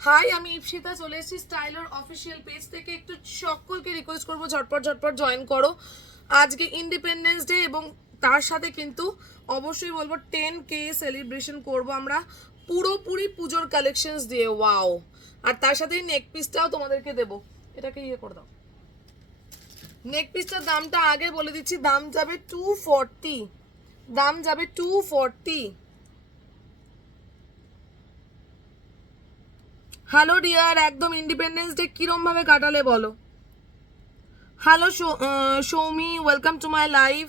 High, আমি ইপসিতা চলে এসেছি স্টাইলার অফিসিয়াল পেজ থেকে। একটু সকলকে রিকোয়েস্ট করবো ঝটপট ঝটপট জয়েন করো। আজকে ইন্ডিপেন্ডেন্স ডে এবং তার সাথে কিন্তু অবশ্যই বলবো 10K সেলিব্রেশন করব আমরা পুরোপুরি পুজোর কালেকশনস দিয়ে। ওয়াও! আর তার সাথে নেক পিসটাও তোমাদেরকে দেবো। এটাকে ইয়ে করে দাও। নেক পিসটার দামটা আগে বলে দিচ্ছি, দাম যাবে 240, দাম যাবে 240। হ্যালো ডিয়ার, একদম ইন্ডিপেন্ডেন্স ডে কিরম ভাবে কাটালে বলো। Hello Soumi, welcome to my live.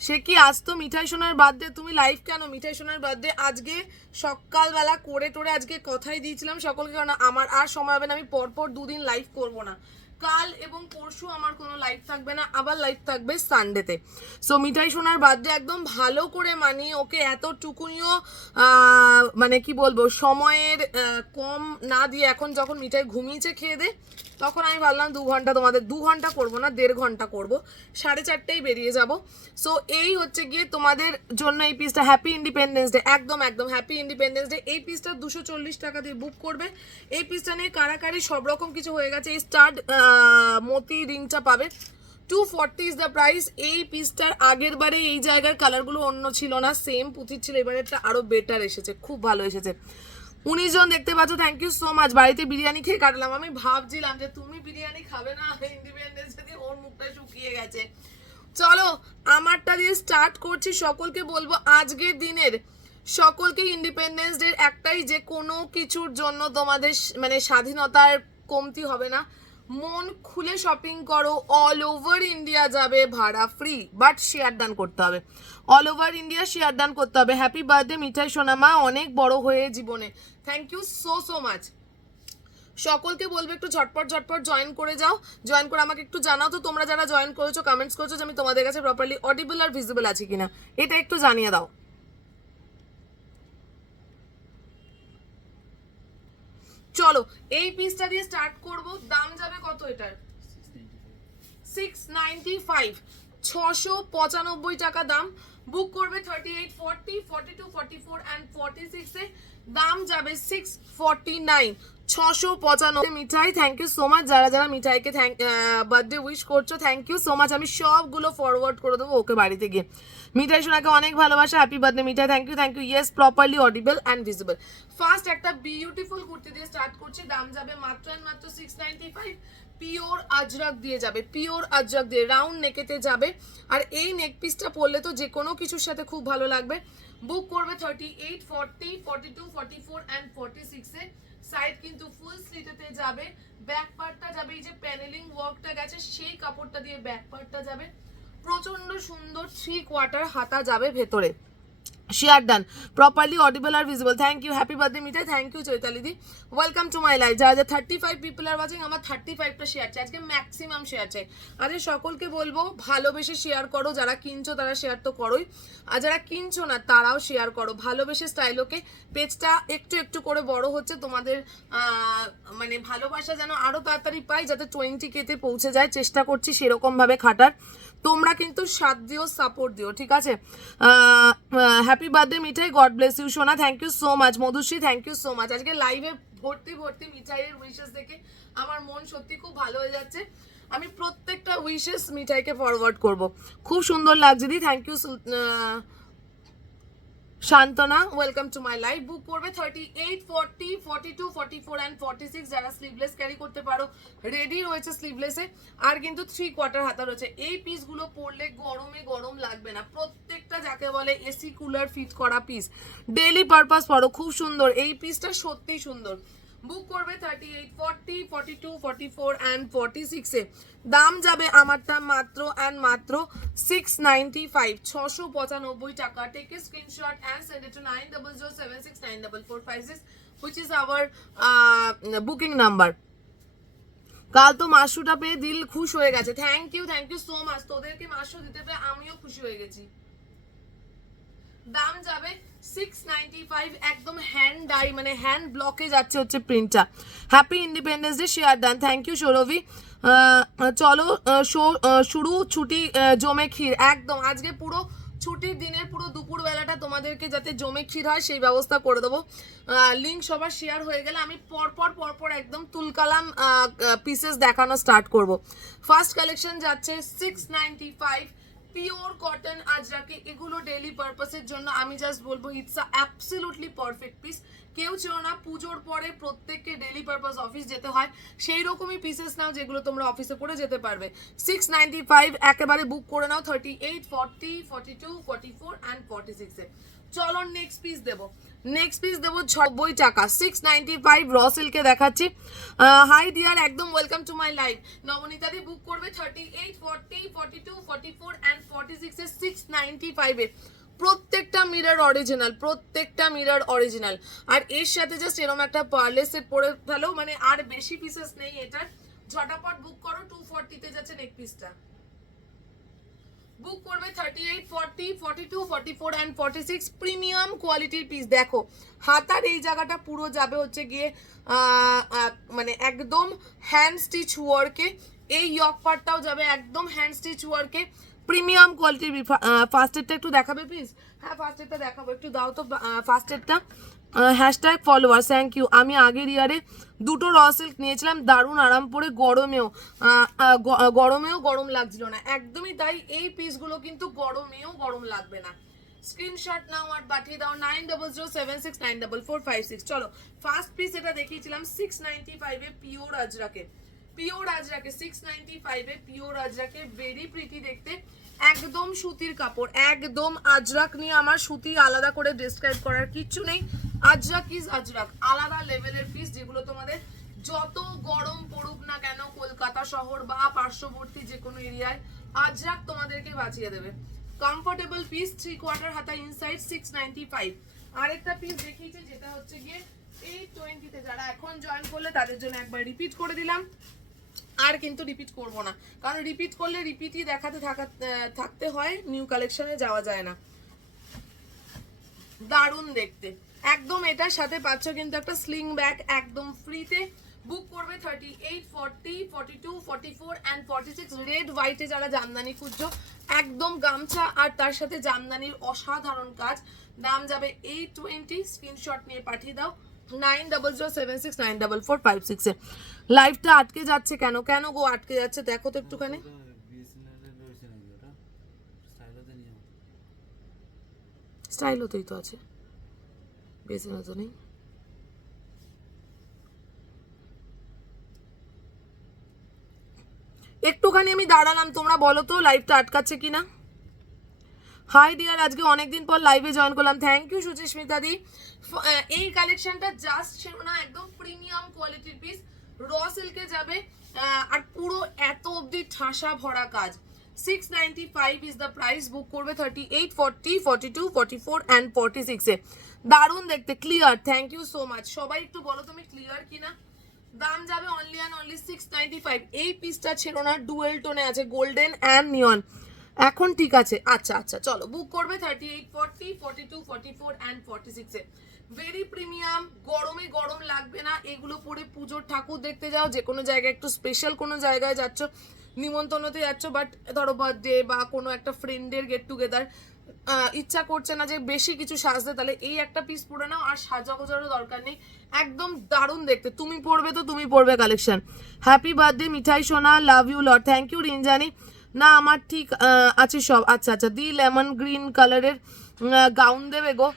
সে কি আজ তো মিঠাই সোনার বার্থডে, তুমি লাইভ কেন? মিঠাই সোনার বার্থডে আজকে সকালবেলা করে টোরে আজকে কথাই দিয়েছিলাম সকলকে, কারণ আমার আর সময় হবে না, আমি পরপর দুদিন লাইভ করব না। কাল এবং পরশু আমার কোনো লাইভ থাকবে না, আবার লাইভ থাকবে সানডেতে। সো মিঠাই সোনার বার্থডে একদম ভালো করে মানিয়ে ওকে এতটুকুনিও মানে কি বলবো সময়ের কম না দিয়ে, এখন যখন মিঠাই ঘুমিয়েছে খেয়ে দে, তখন আমি ভাবলাম 2 ঘন্টা, তোমাদের 2 ঘন্টা করবো না, 1.5 ঘন্টা করবো, 4:30 বেরিয়ে যাব। সো এই হচ্ছে গিয়ে তোমাদের জন্য এই পিসটা। হ্যাপি ইন্ডিপেন্ডেন্স ডে, একদম একদম হ্যাপি ইন্ডিপেন্ডেন্স ডে। এই পিসটা 240 টাকা দিয়ে বুক করবে। এই পিসটা নিয়ে কারাকারি সব রকম কিছু হয়ে গেছে। এই স্টাড মতি রিংটা পাবে, 240 ইজ দ্য প্রাইস। এই পিসটার আগের বারে এই জায়গার কালারগুলো অন্য ছিল না, সেম পুঁথির ছিল, এবারে একটা আরো বেটার এসেছে, খুব ভালো এসেছে। 19 জন দেখতে পাচ্ছ, থ্যাংক ইউ সো মাচ। বাড়িতে বিরিয়ানি খেয়ে কাটলাম, আমি ভাবছিলাম যে তুমি বিরিয়ানি খাবে না ইন্ডিপেন্ডেন্স ডে, ওর মুখটা শুকিয়ে গেছে। চলো আমারটা দিয়ে স্টার্ট করছি। সকলকে বলবো আজকের দিনের সকলকে ইন্ডিপেন্ডেন্স ডে একটাই, যে কোনো কিছুর জন্য তোমাদের মানে স্বাধীনতার কমতি হবে না। মন খুলে শপিং করো, অল ওভার ইন্ডিয়া যাবে ভাড়া ফ্রি, বাট শেয়ার ডান করতে হবে। All over India share done করতে হবে। হ্যাপি বার্থডে মিঠাই সোনামা, অনেক বড় হয়ে জীবনে। Thank you so so much. সকলকে বলবো একটু ঝটপট ঝটপট জয়েন করে যাও। জয়েন করে আমাকে একটু জানাও তো তোমরা যারা জয়েন করেছো, কমেন্টস করেছো, যে আমি তোমাদের কাছে প্রপারলি অডিবল আর ভিজিবল আছি কিনা, এটা একটু জানিয়ে দাও। চলো এই পিসটা দিয়ে স্টার্ট করব। দাম যাবে কত এটার? 695, 695 টাকা দাম। বুক করবে 38, 40, 42, 44 and 46 এ। দাম যাবে 649, 695। মিঠাই থ্যাংক ইউ সো মাচ, যারা যারা মিঠাইকে বার্থডে উইশ করছো থ্যাংক ইউ সো মাচ। আমি সবগুলো ফরওয়ার্ড করে দেবো ওকে বাড়িতে গিয়ে। মিঠাই সোনাকে অনেক ভালোবাসা, happy birthday Mithai, thank you thank you. Yes, properly audible and visible. First একটা বিউটিফুল কুর্তি দিয়ে স্টার্ট করছি। দাম যাবে মাত্র অ্যান্ড মাত্র 695। পিওর আজরাক দিয়ে যাবে, পিওর আজরাক দিয়ে রাউন্ড নেকেতে যাবে। আর এই নেক পিসটা পরলে তো যে কোনো কিছুর সাথে খুব ভালো লাগবে। বুক করবে 38, 40, 42, 44 and 46 এ। সাইড কিন্তু ফুল স্লিটেতে যাবে। ব্যাক পার্টটা যাবে, এই যে প্যানেলিং ওয়ার্কটা গেছে সেই কাপড়টা দিয়ে ব্যাক পার্টটা যাবে। প্রচন্ড সুন্দর 3 কোয়ার্টার হাতা যাবে ভেতরে। শেয়ার ডান, প্রপারলি অডিবল আর visible. Thank you, happy birthday Mithai, thank you Chaitali দি, ওয়েলকাম টু মাই লাইফ। যারা 35 পিপল আর ওয়াচিং, আমার 35টা শেয়ার চাই আজকে, ম্যাক্সিমাম শেয়ার চাই। আরে সকলকে বলবো ভালোবেসে শেয়ার করো, যারা কিনছো তারা শেয়ার তো করোই, আর যারা কিনছো না তারাও শেয়ার করো ভালোবেসে। স্টাইলোকে পেজটা একটু একটু করে বড় হচ্ছে, তোমাদের মানে ভালোবাসা যেন আরো তাড়াতাড়ি পাই, যাতে 20K তে পৌঁছে যায়, চেষ্টা করছি সেরকম ভাবে খাটার। তোমরা কিন্তু সাথ দিও, সাপোর্ট দিও, ঠিক আছে? Happy birthday Mithai, God bless you সোনা, thank you so much. Madhushree thank you so much. আজকে লাইভে ভর্তি ভর্তি মিঠাইয়ের উইশেস দেখে আমার মন সত্যি খুব ভালো হয়ে যাচ্ছে। আমি প্রত্যেকটা উইশেস মিঠাইকে ফরওয়ার্ড করব। খুব সুন্দর লাগছে দি, thank you Shantana, welcome to my life. Book করবে 38, 40, 42, 44 and 46। যারা স্লিভলেস ক্যারি করতে পারো রেডি রয়েছে স্লিভলেসে, আর কিন্তু 3 কোয়ার্টার হাতা রয়েছে। এই পিসগুলো পরলে গরমে গরম লাগবে না, প্রত্যেকটা যাকে বলে এসি কুলার ফিট করা পিস। ডেইলি পারপাস পরো, খুব সুন্দর এই পিসটা, সত্যিই সুন্দর। বুক করবে 38, 40, 42, 44 and 46 এ। দাম যাবে আমারটা মাত্র অ্যান্ড মাত্র 695, 695 টাকা। Take a screenshot and send it to 9007694456, which is our booking number. কাল তো মাশরুটা পেয়ে দিল খুশ হয়ে গেছে, থ্যাংক ইউ সো মাচ। তোদেরকে মাশরু দিতে পেরে আমিও খুশি হয়ে গেছি। দাম যাবে 695, একদম হ্যান্ড ডাই মানে হ্যান্ড ব্লকে যাচ্ছে হচ্ছে প্রিন্টটা। Happy independence day, share done, thank you Sourabhi. চলো শুরু ছুটি জমে ক্ষীর, একদম আজকে পুরো ছুটির দিনের পুরো দুপুরবেলাটা তোমাদেরকে যাতে জমে ক্ষীর হয় সেই ব্যবস্থা করে দেবো। লিঙ্ক সবার শেয়ার হয়ে গেলে আমি পরপর একদম তুলকালাম পিসেস দেখানো স্টার্ট করব। ফার্স্ট কালেকশন যাচ্ছে 695 পিওর কটন আজরাকে। এগুলো ডেইলি পারপাসের জন্য আমি জাস্ট বলবো it's a absolutely perfect piece. কেউ চেও না পুজোর পরে প্রত্যেককে ডেইলি পারপাস অফিস যেতে হয়, সেই রকমই পিসেস নাও যেগুলো তোমরা অফিসে পরে যেতে পারবে। 695 একেবারে বুক করে নাও 38, 40, 42, 44 অ্যান্ড 46 এ। চলো নেক্সট পিস দেবো। নেক্সট পিস দেবো 90 টাকা 695 র সিল্কে দেখাচ্ছি। হাই ডিয়ার, একদম ওয়েলকাম টু মাই লাইভ। নবনীতাদি বুক করবে 38, 40, 42, 44 অ্যান্ড 46 এ 695 এ। প্রত্যেকটা মিরর অরিজিনাল, প্রত্যেকটা মিরর অরিজিনাল। আর এর সাথে জাস্ট এরকম একটা পার্লে সেট পরে ফেলো, মানে আর বেশি পিসেস নেই এটার। ঝটাপট বুক করো। 240 তে যাচ্ছে নেক পিসটা। বুক করবে 38, 40, 42, 44 অ্যান্ড 46। প্রিমিয়াম কোয়ালিটির পিস। দেখো হাতার এই জায়গাটা পুরো যাবে হচ্ছে গিয়ে মানে একদম হ্যান্ড স্টিচ ওয়ার্কে। এই ইয়ক পার্টটাও যাবে একদম হ্যান্ড স্টিচ ওয়ার্কে, প্রিমিয়াম কোয়ালিটির। ফার্স্ট এডটা একটু দেখাবে প্লিজ? হ্যাঁ ফার্স্ট এডটা দেখাবো, একটু দাও তো ফার্স্ট এডটা। Hashtag follower, thank you. আমি আগের ইয়ারে দুটো র সিল্ক নিয়েছিলাম, দারুণ আরাম পরে, গরমেও গরম লাগছিল না, একদমই তাই। এই পিসগুলো কিন্তু গরমেও গরম লাগবে না। স্ক্রিনশট নাও আর পাঠিয়ে দাও 9007694456। চলো ফার্স্ট পিস এটা দেখিয়েছিলাম 695 a pure আজরাকে। Pure আজরাকে 695 a pure আজরাকে, very pretty দেখতে, একদম সুতির কাপড়, একদম আজরাক নিয়ে আমার সুতি আলাদা করে ডিসক্রাইব করার কিচ্ছু নেই। আজরাক ইজ আজরাক, আলাদা লেভেলের পিস, যেগুলো তোমাদের যত গরম পড়ুক না কেন কলকাতা শহর বা পার্শ্ববর্তী যে কোনো এরিয়ায় আজরাক তোমাদেরকে বাঁচিয়ে দেবে। কমফোর্টেবল পিস, 3/4 হাতা ইনসাইড 695। আরেকটা পিস দেখিয়েছি যেটা হচ্ছে গিয়ে 820 তে। যারা এখন জয়েন করলে তাদের জন্য একবার রিপিট করে দিলাম, আর কিন্তু রিপিট করব না, কারণ রিপিট করলে রিপিটই দেখাতে থাকতে হয়, নিউ কালেকশনে যাওয়া যায় না। দারুণ দেখতে একদম। এটার সাথে পাচ্ছ কিন্তু একটা স্লিং ব্যাগ একদম ফ্রিতে। বুক করবে 38, 40, 42, 44 অ্যান্ড 46। রেড হোয়াইটে যারা জামদানি খুঁজছো, একদম গামছা আর তার সাথে জামদানির অসাধারণ কাজ। দাম যাবে 820। স্ক্রিনশট নিয়ে পাঠিয়ে দাও 9007694456 এ। লাইভটা আটকে যাচ্ছে কেন? কেন গো আটকে যাচ্ছে দেখো তো একটুখানি। স্টাইলতেই তো আছে, বেশি না তো নেই। একটুখানি আমি দাঁড়ালাম, তোমরা বলো তো লাইভটা আটকাচ্ছে কিনা। হাই ডিয়ার, আজকে অনেকদিন পর লাইভে জয়েন করলাম, থ্যাংক ইউ সুচিস্মিতা দি। এই কালেকশনটা জাস্ট ছিল না, একদম প্রিমিয়াম কোয়ালিটির পিস, র সিল্কে যাবে। আর পুরো এত অবধি ঠাসা ভরা কাজ। 695 ইজ দ্য প্রাইস। বুক করবে 38, 40, 42, 44 অ্যান্ড 46 এ। দারুণ দেখতে, clear. Thank you so much. সবাই একটু বলো তুমি ক্লিয়ার কিনা। দাম যাবে অনলি অ্যান্ড অনলি 695। এই পিসটা ছিল না, ডুয়েল টোনে আছে, গোল্ডেন অ্যান্ড নিয়ন। এখন ঠিক আছে, আচ্ছা আচ্ছা চলো বুক করবে 38, 40, 42, 44 অ্যান্ড 46 এ। ভেরি প্রিমিয়াম, গরমে গরম লাগবে না। এগুলো পরে পুজোর ঠাকুর দেখতে যাও, যে কোনো জায়গায় একটু স্পেশাল কোনো জায়গায় যাচ্ছ, নিমন্ত্রণতে যাচ্ছ, বাট ধরো বার্থডে বা কোনো একটা ফ্রেন্ডের গেট টুগেদার, ইচ্ছা করছে না যে বেশি কিছু সাজতে, তাহলে এই একটা পিস পরে নাও, আর সাজা গোজারও দরকার নেই, একদম দারুণ দেখতে। তুমি পরবে তো তুমি পরবে কালেকশন। হ্যাপি বার্থডে মিঠাই সোনা, love you lot. Thank you Rinjani. না আমার ঠিক আছে সব। আচ্ছা আচ্ছা, দি লেমন গ্রিন কালারের গাউন দেবে গো।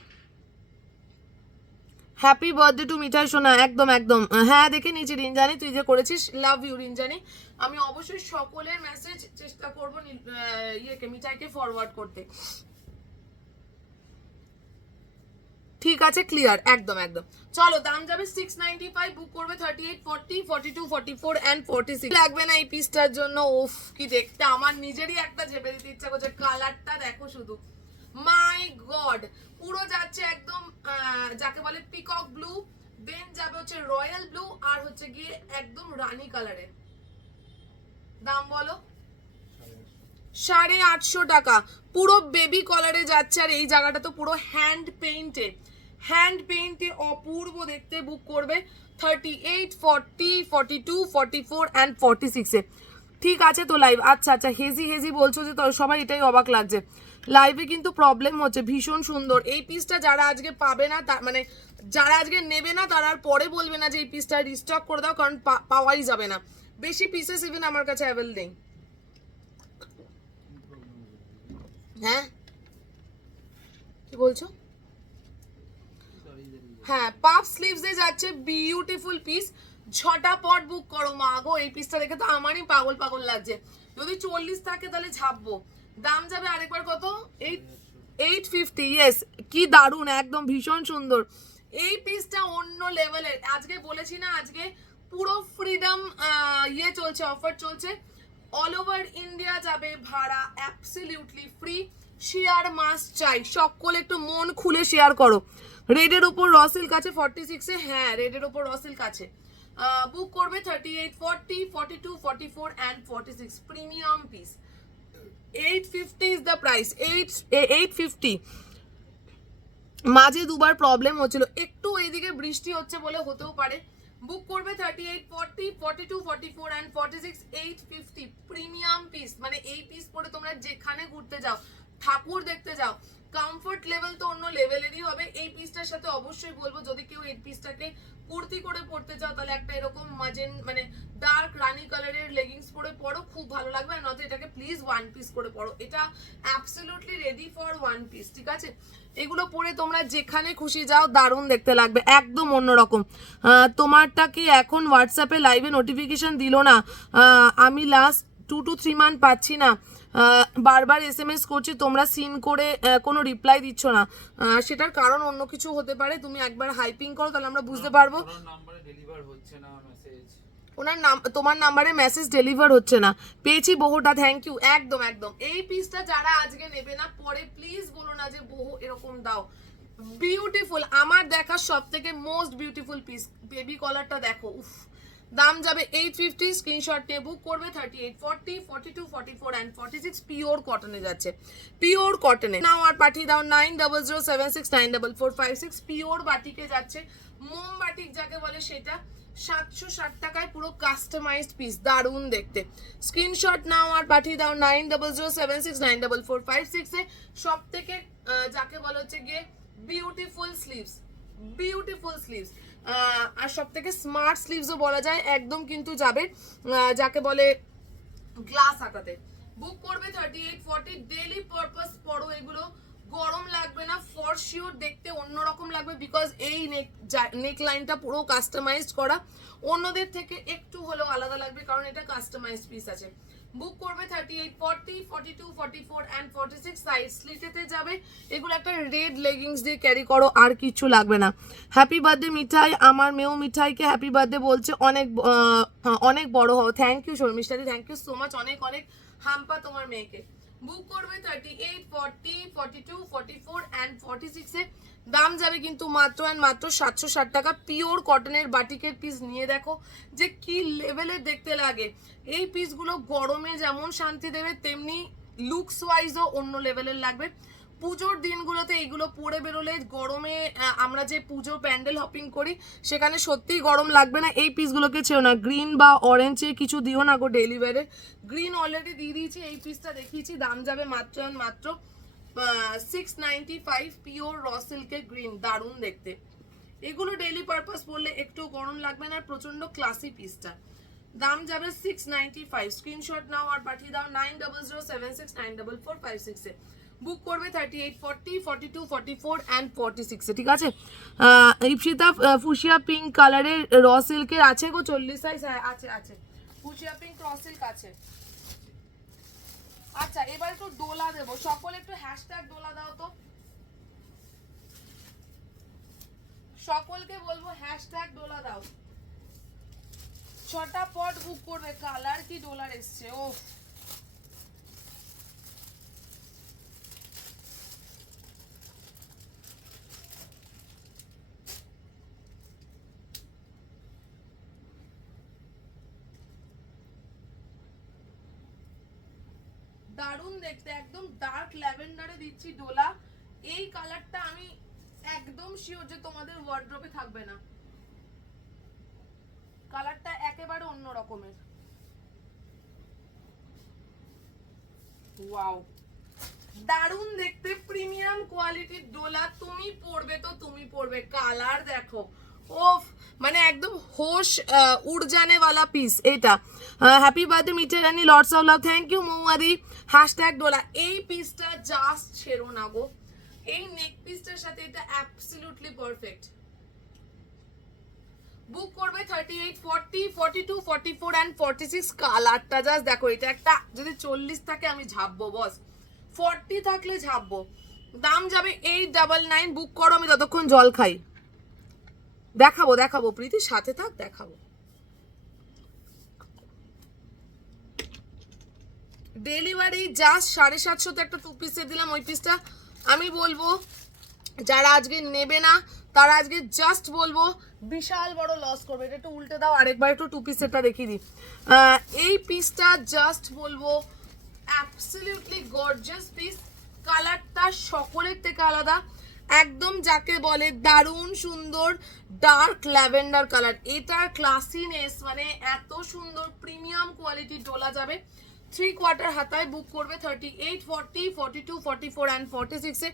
হ্যাপি বার্থডে টু মিঠাই সোনা, একদম একদম। হ্যাঁ দেখে নিয়েছি রিনজানি, তুই যে করেছিস, লাভ ইউ রিনজানি। আমি অবশ্যই সকলের মেসেজ চেষ্টা করবো ইয়েকে, মিঠাইকে ফরওয়ার্ড করতে। ঠিক আছে, ক্লিয়ার, একদম একদম। চলো দাম যাবে 695। বুক করবে 38, 40, 42, 44 অ্যান্ড 46। লাগবে না এই পিসটার জন্য। ওফ কি দেখতে, আমার নিজেরই একটা ঝেপে দিতে ইচ্ছা করছে। কালারটা দেখো শুধু, মাই গড। পুরো যাচ্ছে একদম যাকে বলে পিকক ব্লু, দেন যাবে হচ্ছে রয়্যাল ব্লু, আর হচ্ছে গিয়ে একদম রানী কালারের। দাম বলো 850 টাকা। পুরো বেবি কলারে যাচ্ছে, আর এই জায়গাটা তো পুরো হ্যান্ড পেইন্টে অপূর্ব দেখতে। বুক করবে 38, 40, 42, 44 অ্যান্ড 46 এ। ঠিক আছে তো লাইভ, আচ্ছা আচ্ছা, হেজি বলছো যে সবাই এটাই অবাক লাগছে। লাইভে কিন্তু প্রবলেম হচ্ছে, ভীষণ সুন্দর এই পিসটা। যারা আজকে পাবে না মানে যারা আজকে নেবে না তারা আর পরে বলবে না যে এই পিসটা রিস্টক করে দাও, কারণ পাওয়াই যাবে না, বেশি পিসেস ইভেন আমার কাছে অ্যাভেল নেই। হ্যাঁ কি বলছো? হ্যাঁ পাফ স্লিভসে যাচ্ছে বিউটিফুল পিস, ঝটাপট বুক করো মা গো। এই পিসটা দেখে তো আমারই পাগল পাগল লাগছে, যদি 40 থাকে তাহলে ঝাপবো। দাম যাবে আরেকবার কত? 850। ইয়েস, কি দারুণ, একদম ভীষণ সুন্দর এই পিসটা, অন্য লেভেলের। আজকে বলেছি না, আজকে পুরো ফ্রিডম ইয়ে চলছে, অফার চলছে, অল ওভার ইন্ডিয়া যাবে ভাড়া অ্যাবসলিউটলি ফ্রি। শেয়ার মাস্ট চাই, সকলে একটু মন খুলে শেয়ার করো। রেডের উপর রসিল কাছে 46-এ, হ্যাঁ রেডের উপর রসিল কাছে বুক করবে 38, 40, 42, 44 and 46 premium piece. 850 is the price, 850। মাঝে দুবার প্রবলেম হচ্ছিল, একটু এইদিকে বৃষ্টি হচ্ছে বলে হতেও পারে। বুক করবে 38, 40, 42, 44 অ্যান্ড 46, 850 প্রিমিয়াম পিস। মানে এই পিস পরে তোমরা যেখানে ঘুরতে যাও, ঠাকুর দেখতে যাও, কমফোর্ট লেভেল তো অন্য লেভেলেরই হবে। এই পিসটার সাথে অবশ্যই বলবো, যদি কেউ এই পিসটাকে কুর্তি করে পড়তে চাও তাহলে একটা এরকম মানে ডার্ক রানি কালারের লেগিংস পরে পরো, খুব ভালো লাগবে। আর নয়তো এটাকে প্লিজ ওয়ান পিস করে পরো, এটা absolutely ready for one piece, ঠিক আছে? এগুলো পরে তোমরা যেখানে খুশি যাও, দারুণ দেখতে লাগবে, একদম অন্যরকম। তোমারটা কি এখন হোয়াটসঅ্যাপে লাইভে নোটিফিকেশন দিল না? আমি লাস্ট 2 to 3 মান্থ পাচ্ছি না, বারবার SMS করছি, তোমরা সিন করে কোনো রিপ্লাই দিচ্ছ না। সেটার কারণ অন্য কিছু হতে পারে, তুমি একবার হাইপিং করো তাহলে আমরা বুঝতে পারবো। ওনার নাম, তোমার নাম্বারে মেসেজ ডেলিভার হচ্ছে না, পেয়েছি বহুটা, থ্যাংক ইউ। একদম একদম, এই পিসটা যারা আজকে নেবে না পরে প্লিজ বলো না যে বহু এরকম দাও। বিউটিফুল, আমার দেখা সব থেকে মোস্ট বিউটিফুল পিস, বেবি কলারটা দেখো, উফ। দাম যাবে 850, স্ক্রিনশট নিয়ে বুক করবে 38, 40, 42, 44 অ্যান্ড 46 পিওর কটনে যাচ্ছে, পিওর কটনে। নাও আর পাঠিয়ে দাও 9007694456, পিওর বাটিকে যাচ্ছে, মোম বাটিক যাকে বলে সেটা, 760 টাকায় পুরো কাস্টমাইজড পিস, দারুণ দেখতে। স্ক্রিনশট নাও আর পাঠিয়ে দাও 9007694456 এ। সব থেকে যাকে বলা হচ্ছে গিয়ে বিউটিফুল স্লিভস, বিউটিফুল স্লিভস, আর সব থেকে স্মার্ট স্লিভসও বলা যায়, একদম কিন্তু যাবে যাকে বলে গ্লাস হাতাতে। বুক করবে 38, 40, ডেলি পারপাস পরো এগুলো, গরম লাগবে না, ফর শিওর দেখতে অন্যরকম লাগবে, বিকজ এই নেক লাইনটা পুরো কাস্টমাইজড করা, অন্যদের থেকে একটু হলেও আলাদা লাগবে কারণ এটা কাস্টমাইজড পিস আছে। বুক করবে 38, 40, 42, 44 অ্যান্ড 46, সাইজ স্লিটেতে যাবে। এগুলো একটা রেড লেগিংস দিয়ে ক্যারি করো, আর কিছু লাগবে না। হ্যাপি বার্থডে মিঠাই, আমার মেয়েও মিঠাইকে হ্যাপি বার্থডে বলছে, অনেক অনেক বড় হও। থ্যাংক ইউ শর্মিষ্ঠাদি, থ্যাংক ইউ সো মাচ, অনেক অনেক হাম্পা তোমার মেয়েকে। বুক করবে 38, 40, 42, 44 অ্যান্ড 46 এ। দাম যাবে কিন্তু মাত্র অ্যান্ড মাত্র 760 টাকা। পিওর কটনের বাটিকের পিস নিয়ে দেখো যে কি লেভেলের দেখতে লাগে। এই পিসগুলো গরমে যেমন শান্তি দেবে, তেমনি লুকস ওয়াইজও অন্য লেভেলের লাগবে। পুজোর দিনগুলোতে এইগুলো পরে বেরোলে, গরমে আমরা যে পুজো প্যান্ডেল হপিং করি সেখানে সত্যিই গরম লাগবে না। এই পিসগুলোকে ছেও না, গ্রিন বা অরেঞ্জে কিছু দিও না গো ডেলি ওয়্যারে। গ্রিন অলরেডি দিয়ে দিয়েছি, এই পিসটা দেখিয়েছি। দাম যাবে মাত্র মাত্র 695, পিওর র সিল্কের গ্রিন, দারুণ দেখতে। এগুলো ডেলি পারপাস পরলে একটু গরম লাগবে না, প্রচন্ড ক্লাসি পিসটা। দাম যাবে 695, স্ক্রিনশট নাও আর পাঠিয়ে দাও 9007694456 এ। বুক করবে 38, 40, 42, 44 অ্যান্ড 46 এ, ঠিক আছে? ইপসিতা ফুশিয়া পিঙ্ক কালারের র সিল্কের আছে গো 40 সাইজ, হ্যাঁ আছে আছে, ফুশিয়া পিঙ্ক র সিল্ক আছে। আচ্ছা এবার একটু ডোলা দেবো, সকলে একটু হ্যাশট্যাগ ডোলা দাও তো, সকলকে বলবো হ্যাশট্যাগ ডোলা দাও, ছটাপট বুক করবে। কালার কি ডলার এসছে, ও দারুণ দেখতে, একদম ডার্ক ল্যাভেন্ডারে দিচ্ছি ডোলা। এই কালারটা আমি একদম শিওর যে তোমাদের ওয়ার্ড্রপে থাকবে না, কালারটা একেবারে অন্য রকমের। ওয়াও, দারুণ দেখতে প্রিমিয়াম কোয়ালিটির ডোলা, তুমি পরবে তো তুমি পরবে। কালার দেখো, ওফ, মানে একদম হোশ উড়জানে वाला পিস এটা। Happy birthday Mithe Rani, lots of love, thank you মৌয়াদি, হ্যাশট্যাগ ডোলা। এই পিসটা জাস্ট ছেড়ো না গো, এই নেক পিসটার সাথে এটা অ্যাবসলিউটলি পারফেক্ট। বুক করবে 38, 40, 42, 44 অ্যান্ড 46। কালারটা জাস্ট দেখো, এটা একটা যদি 40 থাকে আমি ঝাপবো বস, 40 থাকলে ঝাপবো। দাম যাবে 899। বুক করো, আমি ততক্ষণ জল খাই। দেখাবো দেখাবো প্রীতি, সাথে থাক, দেখাবো। ডেলিভারি জাস্ট 750 একটা 2 পিসে দিলাম। ওই পিসটা আমি বলবো যারা আজকে নেবে না তারা আজকে জাস্ট বলবো বিশাল বড় লস করবে। এটা একটু উল্টে দাও, আরেকবার একটু 2 পিসেরটা দেখিয়ে দিই। এই পিসটা জাস্ট বলবো অ্যাবসলিউটলি গর্জিয়াস পিস। কালারটা সকলের থেকে আলাদা, একদম যাকে বলে দারুণ সুন্দর ডার্ক ল্যাভেন্ডার কালার। এটার ক্লাসিনেস মানে এত সুন্দর প্রিমিয়াম কোয়ালিটি ডোলা যাবে 3 কোয়ার্টার হাতায়। বুক করবে 38, 40, 42, 44 অ্যান্ড 46 এ।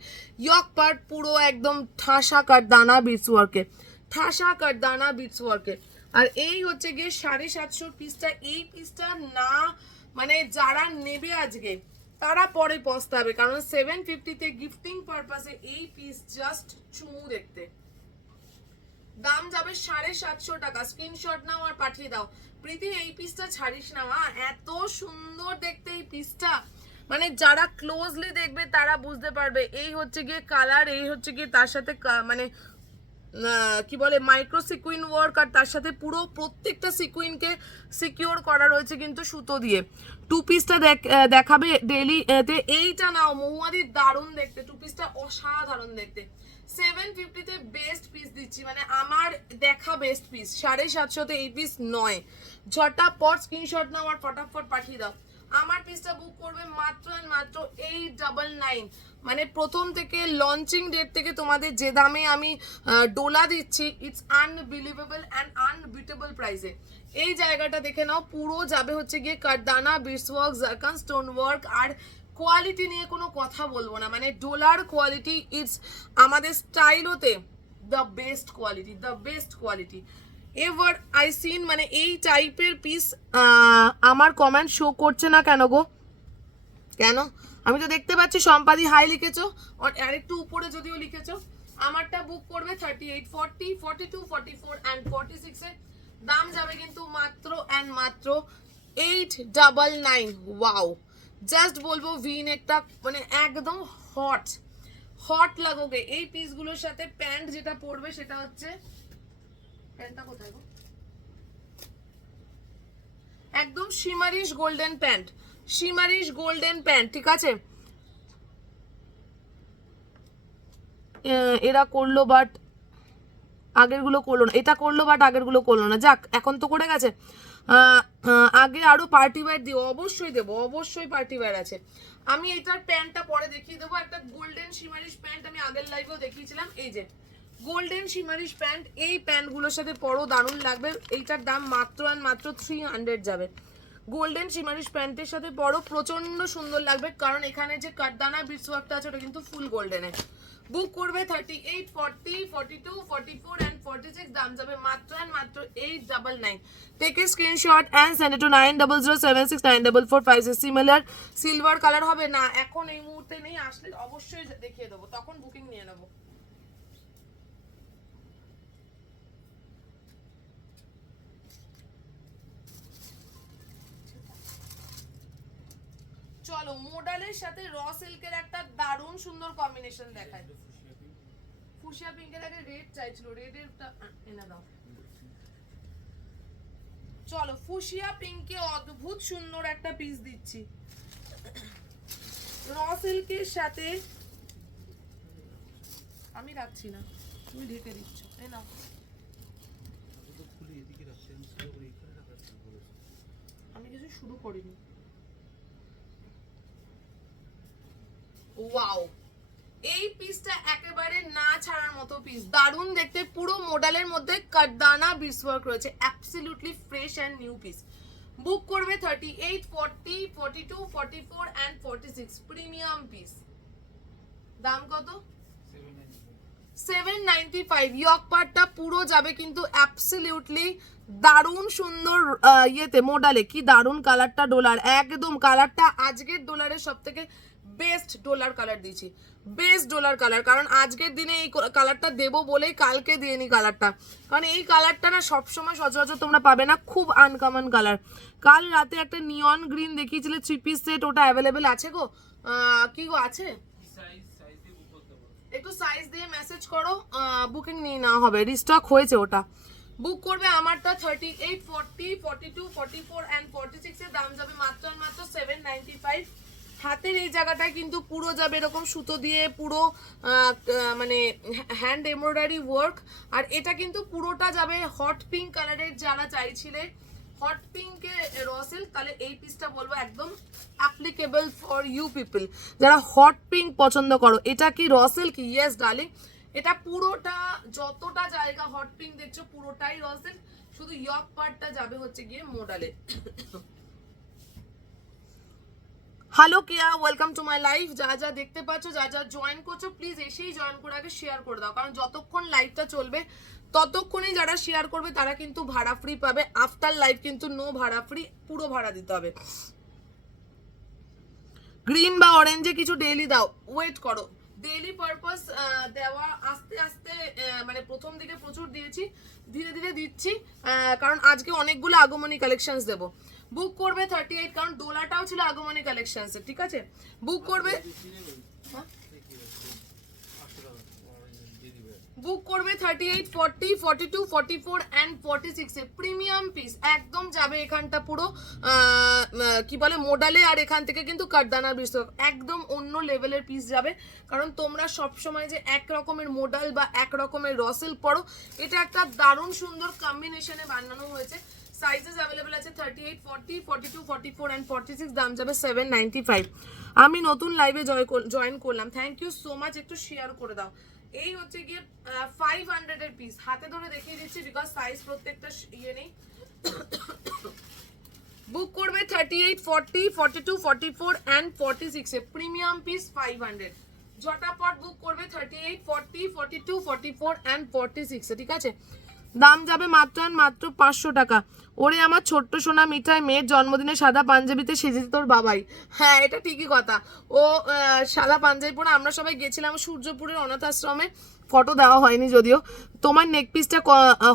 ইয়ক পার্ট পুরো একদম ঠাসা কাটদানা বিটস ওয়ার্কের, ঠাসা কাটদানা বিটস ওয়ার্কের। আর এই হচ্ছে গিয়ে 750 পিসটা। এই পিসটা না মানে যারা নেবে আজকে তারা পরে পস্তাবে, কারণ 750-তে গিফটিং পারপাসে এই পিস জাস্ট চুমু দেখতে। দাম যাবে 750 টাকা। স্ক্রিনশট নাও আর পাঠিয়ে দাও। প্রীতি এই পিসটা ছাড়িস না মা, এত সুন্দর দেখতে এই পিসটা, মানে যারা ক্লোজলি দেখবে তারা বুঝতে পারবে। এই হচ্ছে গিয়ে কালার, এই হচ্ছে গিয়ে তার সাথে মানে কি বলে মাইক্রো সিকুইন ওয়ার্ক, আর তার সাথে পুরো প্রত্যেকটা সিকুইনকে সিকিউর করা রয়েছে কিন্তু সুতো দিয়ে। 2 পিসটা দেখাবে ডেলি তে। এইটা নাও মহুয়াদি, দারুণ দেখতে 2 পিসটা, অসাধারণ দেখতে। 750-তে বেস্ট পিস দিচ্ছি, মানে আমার দেখা বেস্ট পিস। 750-তে এই পিস নয়। ঝটাপট স্ক্রিনশট নাও আর ফটাফট পাঠিয়ে দাও। আমার পিসটা বুক করবে মাত্র মাত্র 899। মানে প্রথম থেকে লঞ্চিং ডেট থেকে তোমাদের যে দামে আমি ডোলা দিচ্ছি, ইটস আনবিলিভেবল অ্যান্ড আনবিটেবল প্রাইসে। এই জায়গাটা দেখে নাও, পুরো যাবে হচ্ছে গিয়ে কারদানা, beads work, zircon stone work. আর কোয়ালিটি নিয়ে কোনো কথা বলবো না, মানে ডোলার কোয়ালিটি ইটস আমাদের স্টাইলোতে the best quality, the best quality ever I seen. মানে এই টাইপের পিস আমার কমেন্ট শো করছে না কেন গো, কেন? আমি তো দেখতে পাচ্ছি সম্পাদি হাই লিখেছো, আর একটু উপরে যদিও লিখেছো। আমারটা বুক করবে 38, 40, 42, 44 অ্যান্ড 46 এ। দাম যাবে কিন্তু মাত্র অ্যান্ড মাত্র 899। ওয়াও, জাস্ট বলবো ভি নেকটা মানে একদম হট হট লাগোগে এই পিসগুলোর সাথে। প্যান্ট যেটা পরবে সেটা হচ্ছে, প্যান্টটা কোথায় গো, একদম শিমারিশ গোল্ডেন প্যান্ট, শিমারিশ গোল্ডেন প্যান্ট, ঠিক আছে? এরা করলো বাট আগেরগুলো করলো না, এটা করলো বাট আগেরগুলো করলো না। যাক, এখন তো করে গেছে। আগে আরো পার্টি ওয়্যার দিও, অবশ্যই দেবো, অবশ্যই পার্টি ওয়্যার আছে। আমি এটার প্যান্টটা পরে দেখিয়ে দেবো। একটা গোল্ডেন শিমারিশ প্যান্ট আমি আগের লাইভেও দেখিয়েছিলাম, এই যে গোল্ডেন শিমারিশ প্যান্ট। এই প্যান্টগুলোর সাথে পরো, দারুণ লাগবে। এইটার দাম মাত্র আর মাত্র 300 যাবে। গোল্ডেন শিমারিশ প্যান্টের সাথে পরো, প্রচন্ড সুন্দর লাগবে, কারণ এখানে যে কাটদানা বিটস ওয়ার্কটা আছে ওটা কিন্তু ফুল গোল্ডেনের। বুক করবে 38, 40, 42, 44 and 46। দাম যাবে মাত্র আর মাত্র 899। Take a screenshot and send it to 9007694456। Similar silver colour হবে না, এখন এই মুহূর্তে নেই, আসলে অবশ্যই দেখিয়ে দেবো, তখন বুকিং নিয়ে নেবো। চলো মোডালের সাথে র সিল্কের একটা দারুণ সুন্দর কম্বিনেশন দেখায়। ফুশিয়া পিঙ্কের আগে রেড চাইছিল, রেডেরটা এনে দাও। চলো ফুশিয়া পিঙ্কে অদ্ভুত সুন্দর একটা পিস দিচ্ছি র সিল্কের সাথে। আমি রাখছি না, তুমি ঢেকে দিচ্ছ, এই নাও। আমি কিছু শুরু করিনি। ওয়াও, এই পিসটা একেবারে না ছাড়ার মতো পিস, দারুণ দেখতে। পুরো মডেলের মধ্যে কাটদানা বিটস ওয়ার্ক রয়েছে, absolutely fresh and new piece. Book করবে 38, 40, 42, 44 এন্ড 46। Premium piece. দাম কত? 795। ইয়ক পার্টটা পুরো যাবে কিন্তু অ্যাবসলিউটলি দারুণ সুন্দর ইয়েতে মোডালে। কি দারুণ কালারটা, ডোলার একদম কালারটা আজকের ডোলারের সব থেকে বেস্ট ডোলার কালার দিয়েছি, বেস্ট ডোলার কালার। কারণ আজকের দিনে এই কালারটা দেবো বলেই কালকে দিয়ে নি কালারটা, কারণ এই কালারটা না সবসময় সচরাচর তোমরা পাবে না, খুব আনকমন কালার। কাল রাতে একটা নিয়ন গ্রিন দেখিয়েছিলে 3 পিস সেট, ওটা অ্যাভেলেবেল আছে গো? কি গো আছে? একটু সাইজ দিয়ে মেসেজ করো, বুকিং নিয়ে নেওয়া হবে, রিস্টক হয়েছে ওটা। বুক করবে আমারটা 38, 40, 42, 44 অ্যান্ড 46 এর দাম যাবে মাত্র আর মাত্র 795। হাতের এই জায়গাটায় কিন্তু পুরো যাবে এরকম সুতো দিয়ে পুরো মানে হ্যান্ড এমব্রয়ডারি ওয়ার্ক। আর এটা কিন্তু পুরোটা যাবে হট পিঙ্ক কালারের, যারা চাইছিলে হট পিঙ্কে রসেল, তাহলে এই পিসটা বলবো একদম অ্যাপ্লিকেবল ফর ইউ পিপল যারা হট পিঙ্ক পছন্দ করো। এটা কি রসেল কি? ইয়েস ডার্লিং, এটা পুরোটা যতটা জায়গা হট পিঙ্ক দেখছো পুরোটাই রসেল, শুধু ইয়ক পার্টটা যাবে হচ্ছে গিয়ে মোডালে। Hello Keya, welcome to my live. যা যা দেখতে পাচ্ছ, যা যা জয়েন করছো, প্লিজ এসেই জয়েন করে আগে শেয়ার করে দাও, কারণ যতক্ষণ লাইভটা চলবে ততক্ষণই যারা শেয়ার করবে তারা কিন্তু ভাড়া ফ্রি পাবে। আফটার লাইভ কিন্তু নো ভাড়া ফ্রি, পুরো ভাড়া দিতে হবে। গ্রিন বা অরেঞ্জে কিছু ডেইলি দাও, ওয়েট করো, ডেইলি পারপাস দেওয়া আস্তে আস্তে, মানে প্রথম দিকে প্রচুর দিয়েছি, ধীরে ধীরে দিচ্ছি, কারণ আজকে অনেকগুলো আগমনী কালেকশনস দেবো। বুক করবে 38, কারণ ডোলাটাও ছিল আগমনী কালেকশনসে, ঠিক আছে? বুক করবে, বুক করবে 38, 40, 42, 44 অ্যান্ড 46 এ প্রিমিয়াম পিস একদম যাবে এখানটা পুরো কি বলে মোডালে। আর এখান থেকে কিন্তু কাঠদানার বিস্তর একদম অন্য লেভেলের পিস যাবে, কারণ তোমরা সব সময় যে এক রকমের মোডাল বা এক রকমের রসেল পড়ো, এটা একটা দারুণ সুন্দর কম্বিনেশনে বানানো হয়েছে। সাইজেস অ্যাভেলেবেল আছে 38, 40, 42, 44 অ্যান্ড 46, দাম যাবে 795। আমি নতুন লাইভে জয়েন করলাম, থ্যাংক ইউ সো মাচ, একটু শেয়ার করে দাও। এই হচ্ছে গিয়ে 500 এর পিস, হাতে ধরে দেখিয়ে দিচ্ছি বিকজ সাইজ প্রত্যেকটা ইয়ে নেই। বুক করবে 38, 40, 42, 44 অ্যান্ড 46 এ প্রিমিয়াম পিস 500। ঝটাপট বুক করবে 38, 40, 42, 44 অ্যান্ড 46 এ, ঠিক আছে? দাম যাবে মাত্র মাত্র 500 টাকা। ওরে আমার ছোট্ট সোনা মিঠাই, মেয়ের জন্মদিনে সাদা পাঞ্জাবিতে সেজেছে তোর বাবাই। হ্যাঁ, এটা ঠিকই কথা, ও সাদা পাঞ্জাবি পরে আমরা সবাই গেছিলাম সূর্যপুরের অনাথ আশ্রমে, ফটো দেওয়া হয়নি যদিও। তোমার নেক পিসটা